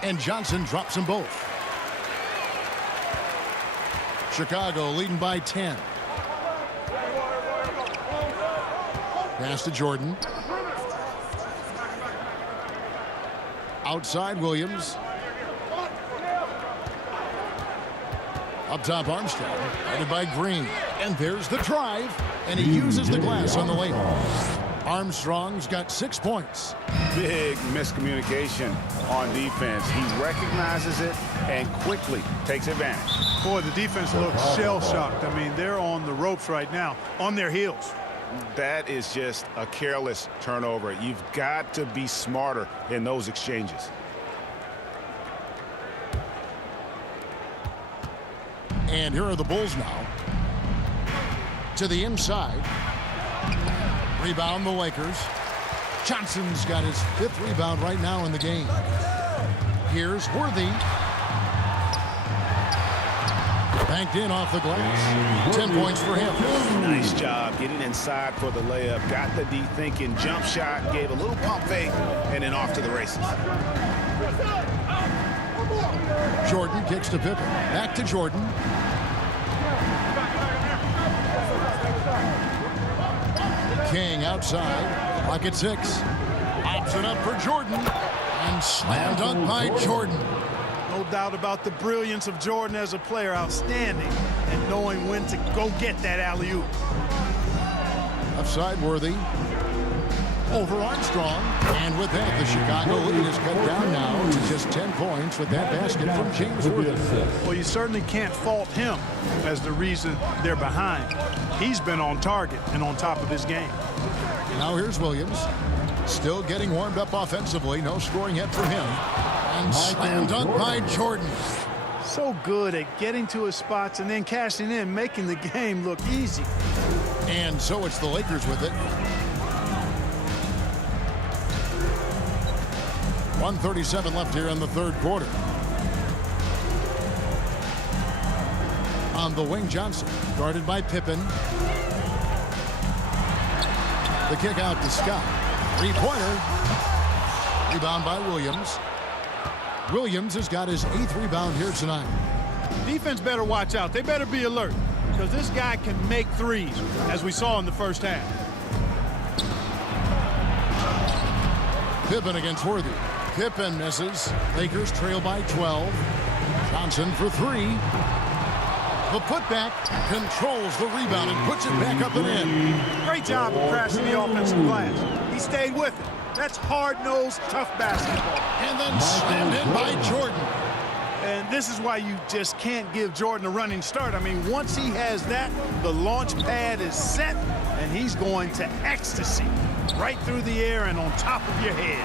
And Johnson drops them both. Chicago leading by 10. Pass to Jordan. Outside Williams. Up top Armstrong. Guarded by Green. And there's the drive. And he uses the glass on the layup. Armstrong's got 6 points. Big miscommunication on defense. He recognizes it and quickly takes advantage. Boy, the defense looks shell-shocked. I mean, they're on the ropes right now, on their heels. That is just a careless turnover. You've got to be smarter in those exchanges. And here are the Bulls now. To the inside. Rebound the Lakers. Johnson's got his 5th rebound right now in the game. Here's Worthy. Banked in off the glass. 10 points for him. Nice job getting inside for the layup. Got the deep thinking jump shot. Gave a little pump fake. And then off to the races. Jordan kicks to Pippen. Back to Jordan. King outside. Clock at 6. Pops it up for Jordan. And slam dunk by Jordan. No doubt about the brilliance of Jordan as a player. Outstanding. And knowing when to go get that alley-oop. Left side Worthy. Over Armstrong. And with that, the Chicago lead is cut down now to just 10 points with that basket from James Worthy. Well, you certainly can't fault him as the reason they're behind. He's been on target and on top of his game. Now here's Williams. Still getting warmed up offensively. No scoring yet from him. And slam dunk by Jordan. So good at getting to his spots and then cashing in, making the game look easy. And so it's the Lakers with it. 1:37 left here in the 3rd quarter. On the wing, Johnson, guarded by Pippen. The kick out to Scott. 3-pointer. Rebound by Williams. Williams has got his 8th rebound here tonight. Defense better watch out. They better be alert because this guy can make threes, as we saw in the first half. Pippen against Worthy. Pippen misses. Lakers trail by 12. Johnson for 3. The putback controls the rebound and puts it back up and in. Great job of crashing the offensive glass. He stayed with it. That's hard-nosed, tough basketball. And then slammed in by Jordan. And this is why you just can't give Jordan a running start. I mean, once he has that, the launch pad is set, and he's going to ecstasy right through the air and on top of your head.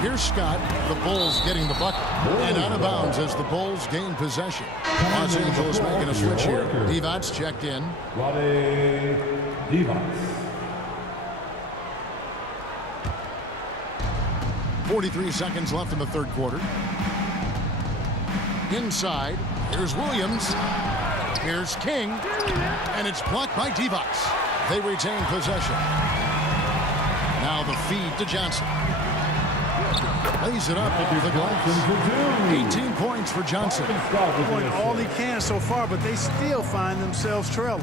Here's Scott, the Bulls getting the bucket. And out of bounds as the Bulls gain possession. Los Angeles making a switch here. Divac checked in. Vlade Divac. 43 seconds left in the 3rd quarter. Inside, here's Williams. Here's King. And it's blocked by Divac. They retain possession. Now the feed to Johnson. Lays it up into the glass. 18 points for Johnson. Doing all he can so far, but they still find themselves trailing.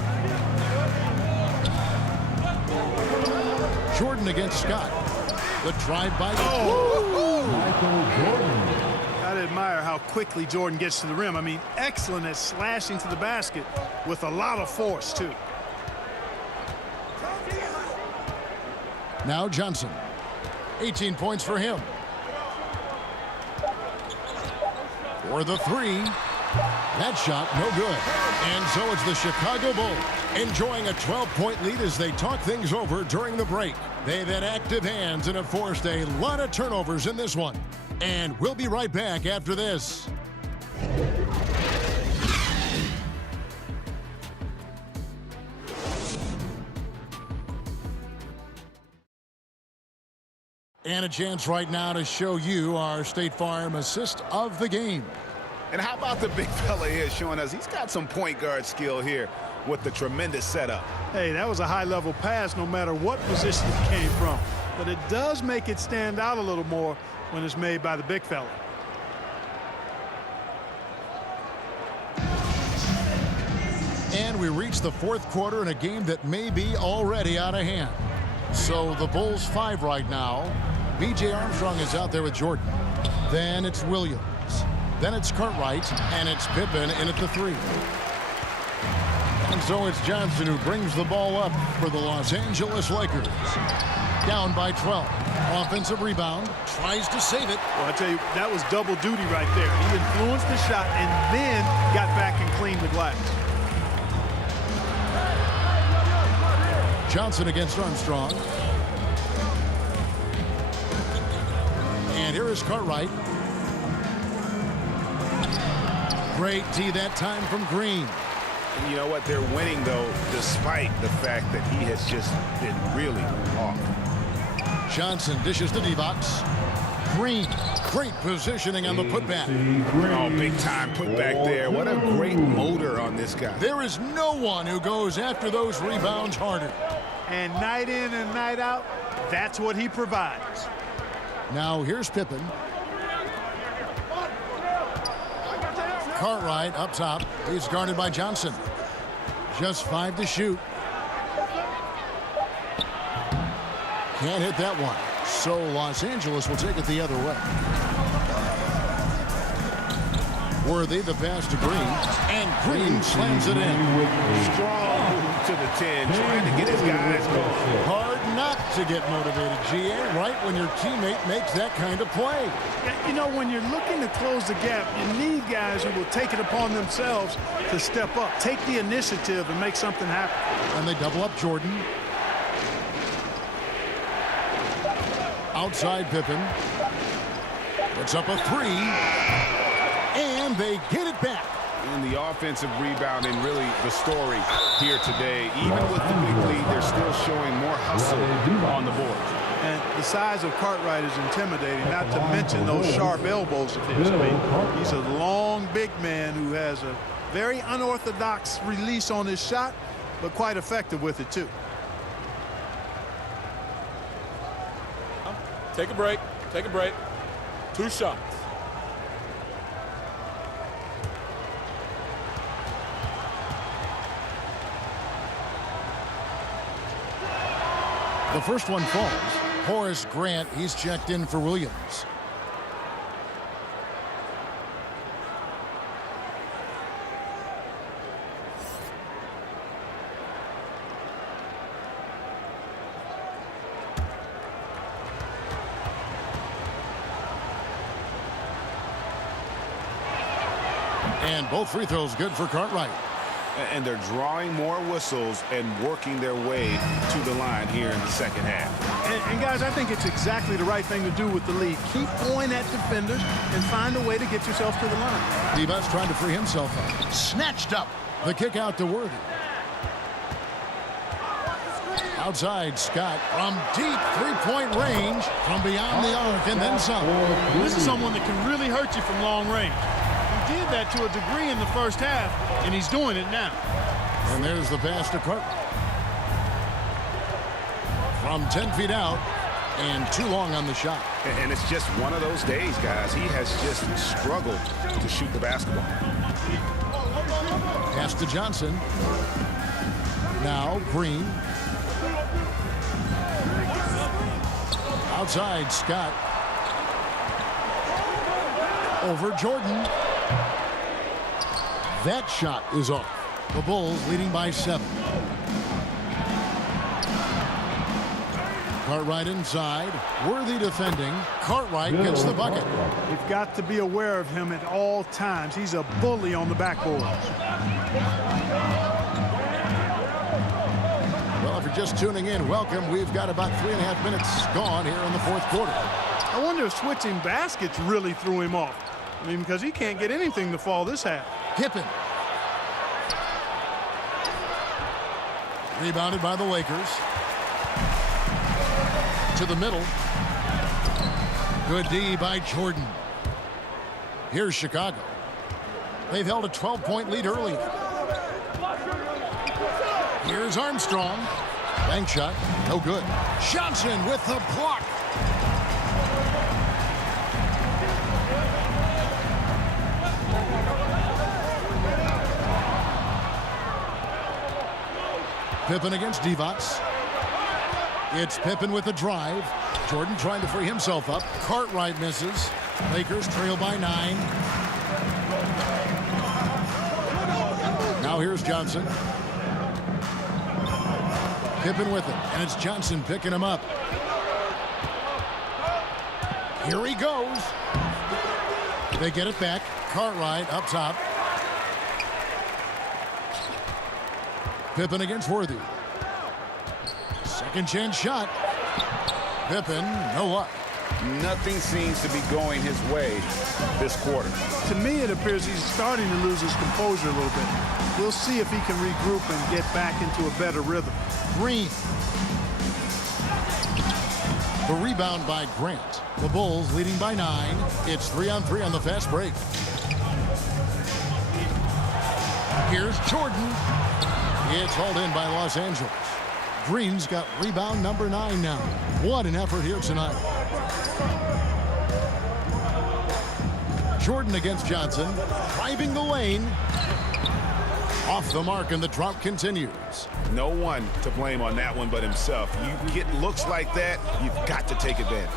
Jordan against Scott. The drive by Michael Jordan. Gotta admire how quickly Jordan gets to the rim. I mean, excellent at slashing to the basket with a lot of force, too. Now Johnson. 18 points for him. For the 3. That shot, no good. And so it's the Chicago Bulls enjoying a 12-point lead as they talk things over during the break. They've had active hands and have forced a lot of turnovers in this one. And we'll be right back after this. And a chance right now to show you our State Farm assist of the game. And how about the big fella here showing us he's got some point guard skill here with the tremendous setup. Hey, that was a high-level pass no matter what position it came from. But it does make it stand out a little more when it's made by the big fella. And we reach the fourth quarter in a game that may be already out of hand. So the Bulls 5 right now. B.J. Armstrong is out there with Jordan. Then it's Williams. Then it's Cartwright, and it's Pippen in at the 3. And so it's Johnson who brings the ball up for the Los Angeles Lakers. Down by 12. Offensive rebound. Tries to save it. Well, I tell you, that was double duty right there. He influenced the shot and then got back and cleaned the glass. Johnson against Armstrong. And here is Cartwright. Great D that time from Green. And you know what? They're winning, though, despite the fact that he has just been really off. Johnson dishes to D-Box. Green. Great positioning on the putback. Oh, big time putback there. What a great motor on this guy. There is no one who goes after those rebounds harder. And night in and night out, that's what he provides. Now here's Pippen. Cartwright up top. He's guarded by Johnson. Just 5 to shoot. Can't hit that one. So Los Angeles will take it the other way. Worthy, the pass to Green. And Green slams it in. Strong move to the 10, trying to get his guys going. Hard not to get motivated, GA, right when your teammate makes that kind of play. You know, when you're looking to close the gap, you need guys who will take it upon themselves to step up, take the initiative, and make something happen. And they double up Jordan. Outside Pippen. Puts up a 3. And they get it back. And the offensive rebound and really the story here today. Even with the big lead, they're still showing more hustle on the board. And the size of Cartwright is intimidating, not to mention those sharp elbows of his. I mean, he's a long, big man who has a very unorthodox release on his shot, but quite effective with it, too. Take a break. Take a break. 2 shots. The first one falls. Horace Grant, he's checked in for Williams. And both free throws good for Cartwright. And they're drawing more whistles and working their way to the line here in the second half. And guys, I think it's exactly the right thing to do with the lead. Keep going at defenders and find a way to get yourself to the line. Divac trying to free himself up. Snatched up. The kick out to Worthy. Outside, Scott from deep three-point range from beyond the arc and then some. This is someone that can really hurt you from long range. He did that to a degree in the first half, and he's doing it now. And there's the pass to Cartwright. From 10 feet out and too long on the shot. And it's just one of those days, guys. He has just struggled to shoot the basketball. Pass to Johnson. Now Green. Outside, Scott. Over Jordan. That shot is off. The Bulls leading by 7. Cartwright inside. Worthy defending. Cartwright gets the bucket. You've got to be aware of him at all times. He's a bully on the backboard. Well, if you're just tuning in, welcome. We've got about 3.5 minutes gone here in the fourth quarter. I wonder if switching baskets really threw him off. I mean, because he can't get anything to fall this half. Pippen. Rebounded by the Lakers. To the middle. Good D by Jordan. Here's Chicago. They've held a 12-point lead early. Here's Armstrong. Bank shot, no good. Johnson with the block. Pippen against Divac. It's Pippen with the drive. Jordan trying to free himself up. Cartwright misses. Lakers trail by 9. Now here's Johnson. Pippen with it, and it's Johnson picking him up. Here he goes. They get it back. Cartwright up top. Pippen against Worthy. Second chance shot. Pippen, no luck. Nothing seems to be going his way this quarter. To me, it appears he's starting to lose his composure a little bit. We'll see if he can regroup and get back into a better rhythm. Green. The rebound by Grant. The Bulls leading by 9. It's 3-on-3 on the fast break. Here's Jordan. It's hauled in by Los Angeles. Green's got rebound number 9 now. What an effort here tonight. Jordan against Johnson. Driving the lane. Off the mark, and the drought continues. No one to blame on that one but himself. You get looks like that, you've got to take advantage.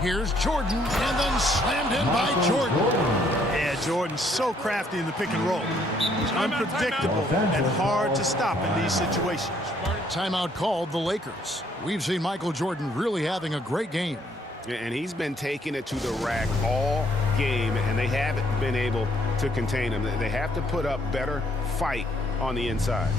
Here's Jordan, and then slammed in by Jordan. Yeah, Jordan's so crafty in the pick and roll. He's unpredictable and hard to stop in these situations. Timeout called the Lakers. We've seen Michael Jordan really having a great game. And he's been taking it to the rack all game, and they haven't been able to contain him. They have to put up better fight on the inside.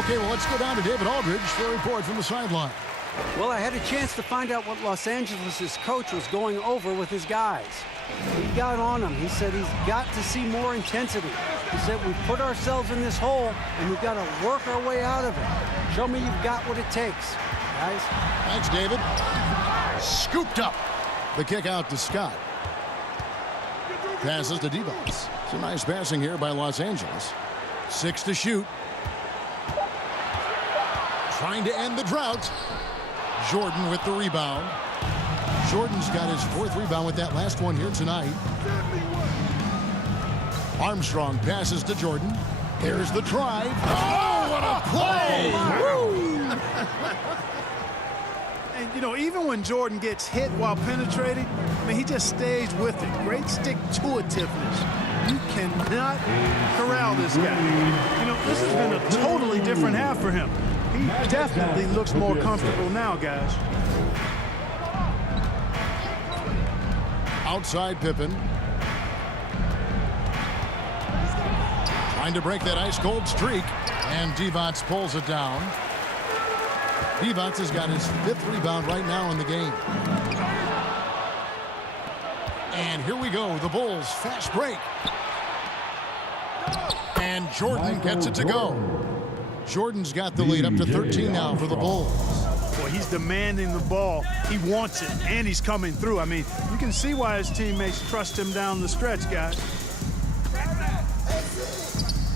Okay, well, let's go down to David Aldridge for a report from the sideline. Well, I had a chance to find out what Los Angeles' coach was going over with his guys. He got on them. He said he's got to see more intensity. He said we put ourselves in this hole, and we've got to work our way out of it. Show me you've got what it takes, guys. Thanks, David. Scooped up. The kick out to Scott. Passes to Divac. Some nice passing here by Los Angeles. 6 to shoot. Trying to end the drought. Jordan with the rebound. Jordan's got his 4th rebound with that last one here tonight. Armstrong passes to Jordan. Here's the drive. Oh, what a play! And, you know, even when Jordan gets hit while penetrating, I mean, he just stays with it. Great stick-to-itiveness. You cannot corral this guy. You know, this has been a totally different half for him. He definitely looks more comfortable now, guys. Outside Pippen. Trying to break that ice-cold streak. And Divac pulls it down. Divac has got his 5th rebound right now in the game. And here we go. The Bulls fast break. And Jordan gets it to go. Jordan's got the lead up to 13 now for the Bulls. Boy, he's demanding the ball. He wants it, and he's coming through. I mean, you can see why his teammates trust him down the stretch, guys.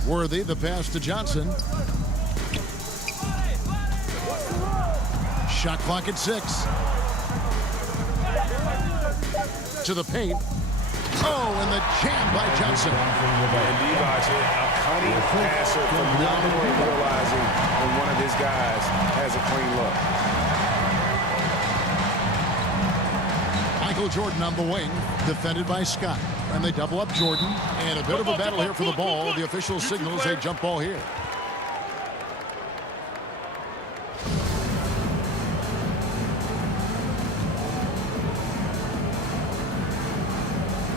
Worthy, the pass to Johnson. Shot clock at 6. To the paint. Oh, and the jammed by Johnson. And Divac, a cunning passer, phenomenally realizing when one of his guys has a clean look. Michael Jordan on the wing, defended by Scott. And they double up Jordan. And a bit of a battle here for the ball. The official signals a jump ball here.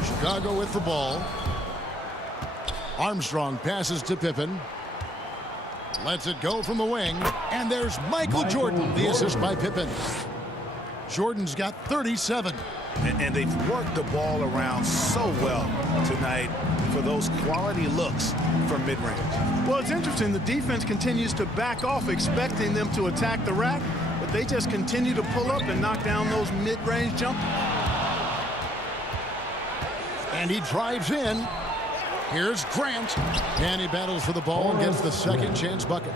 Chicago with the ball. Armstrong passes to Pippen. Lets it go from the wing. And there's Michael Jordan, the assist by Pippen. Jordan's got 37. And they've worked the ball around so well tonight for those quality looks from mid-range. Well, it's interesting. The defense continues to back off, expecting them to attack the rack, but they just continue to pull up and knock down those mid-range jumpers. And he drives in. Here's Grant. And he battles for the ball and gets the second chance bucket.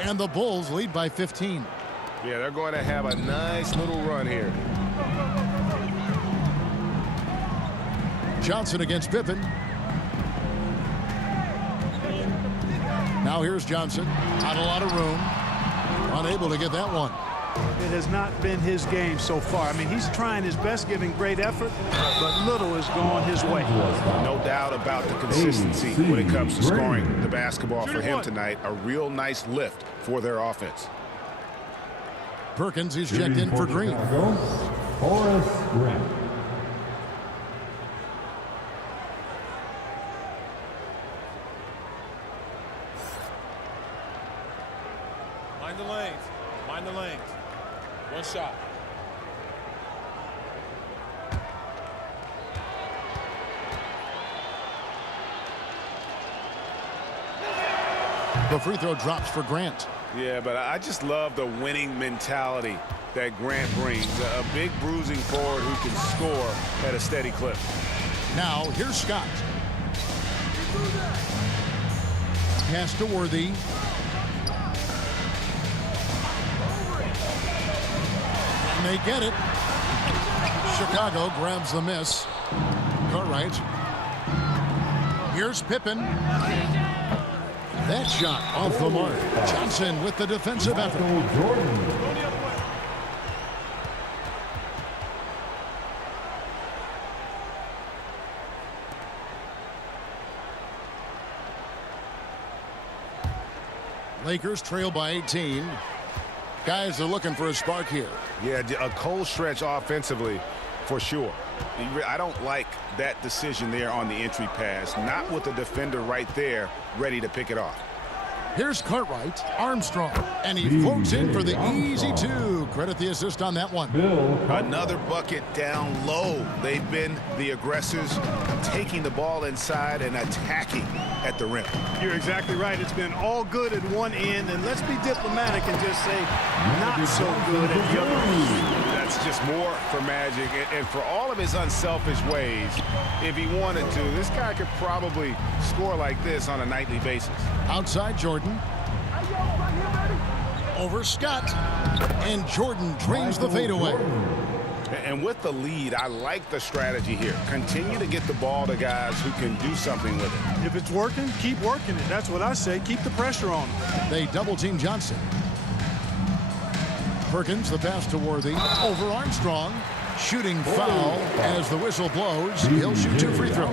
And the Bulls lead by 15. Yeah, they're going to have a nice little run here. Johnson against Pippen. Now here's Johnson. Not a lot of room. Unable to get that one. It has not been his game so far. I mean, he's trying his best, giving great effort, but little is going his way. No doubt about the consistency when it comes to scoring the basketball for him tonight. A real nice lift for their offense. Perkins is checked in for Green. Horace Grant. Mind the lanes. Mind the lanes. One shot. The free throw drops for Grant. Yeah, but I just love the winning mentality that Grant brings. A big bruising forward who can score at a steady clip. Now, here's Scott. Pass to Worthy. And they get it. Chicago grabs the miss. Cartwright. Here's Pippen. That shot off the mark. Johnson with the defensive effort. Lakers trail by 18. Guys are looking for a spark here. Yeah, a cold stretch offensively for sure. I don't like that decision there on the entry pass. Not with the defender right there ready to pick it off. Here's Cartwright. Armstrong. And he floats in for the easy two. Credit the assist on that one. Another bucket down low. They've been the aggressors, taking the ball inside and attacking at the rim. You're exactly right. It's been all good at one end, and let's be diplomatic and just say not so good at the other. That's just more for Magic, and for all of his unselfish ways, if he wanted to, this guy could probably score like this on a nightly basis. Outside Jordan. Over Scott. And Jordan drains the fadeaway. And with the lead, I like the strategy here. Continue to get the ball to guys who can do something with it. If it's working, keep working it. That's what I say. Keep the pressure on him. They double team Johnson. Perkins, the pass to Worthy. Over Armstrong. Shooting foul as the whistle blows. He'll shoot 2 free throws.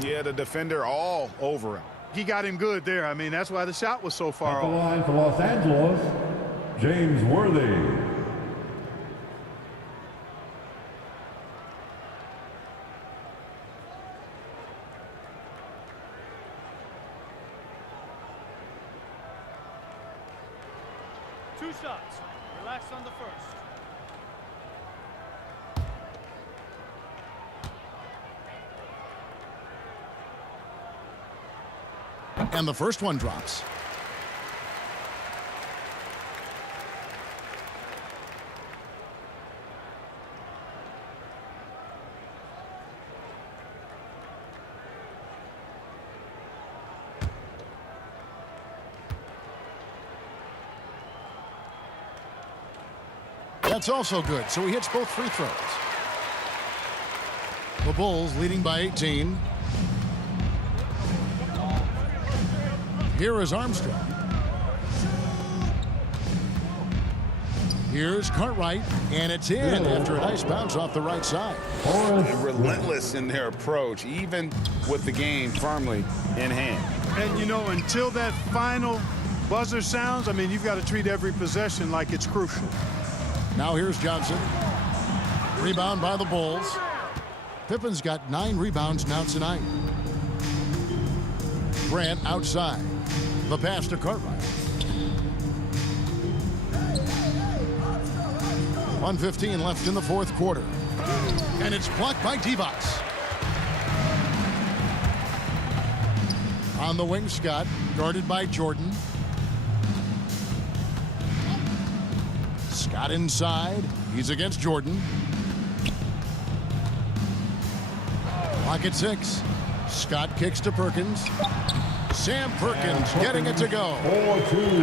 Yeah, the defender all over him. He got him good there. I mean, that's why the shot was so far off. The line for Los Angeles, James Worthy. Two shots. Relax on the first. And the first one drops. That's also good, so he hits both free throws. The Bulls leading by 18. Here is Armstrong. Here's Cartwright, and it's in after a nice bounce off the right side. And relentless in their approach, even with the game firmly in hand. And, you know, until that final buzzer sounds, I mean, you've got to treat every possession like it's crucial. Now here's Johnson. Rebound by the Bulls. Pippen's got 9 rebounds now tonight. Grant outside. The pass to Cartwright. 1:15 left in the fourth quarter. And it's blocked by Divac. On the wing, Scott, guarded by Jordan. Scott inside. He's against Jordan. Clock at 6. Scott kicks to Perkins. Sam Perkins getting it to go.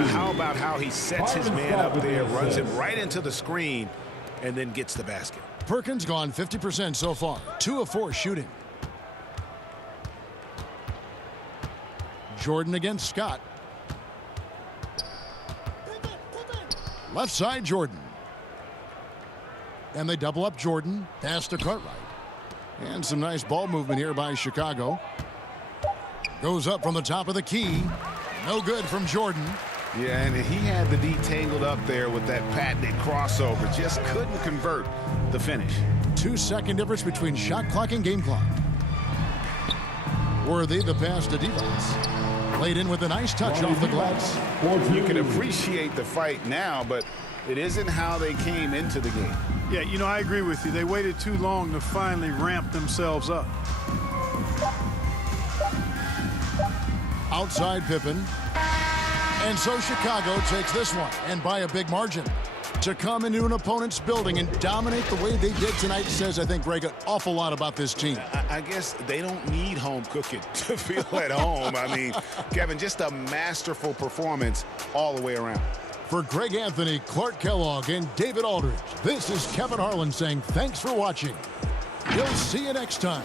How about how he sets his man up there, runs him right into the screen, and then gets the basket. Perkins gone 50% so far. 2 of 4 shooting. Jordan against Scott. Left side, Jordan. And they double up Jordan. Pass to Cartwright. And some nice ball movement here by Chicago. Goes up from the top of the key. No good from Jordan. Yeah, and he had the D tangled up there with that patented crossover. Just couldn't convert the finish. 2-second difference between shot clock and game clock. Worthy the pass to Divac. Laid in with a nice touch off the glass. You can appreciate the fight now, but it isn't how they came into the game. Yeah, you know, I agree with you. They waited too long to finally ramp themselves up. Outside Pippen. And so Chicago takes this one, and by a big margin. To come into an opponent's building and dominate the way they did tonight says, I think, Greg, an awful lot about this team. I guess they don't need home cooking to feel at home. I mean, Kevin, just a masterful performance all the way around. For Greg Anthony, Clark Kellogg, and David Aldridge, this is Kevin Harlan saying thanks for watching. We'll see you next time.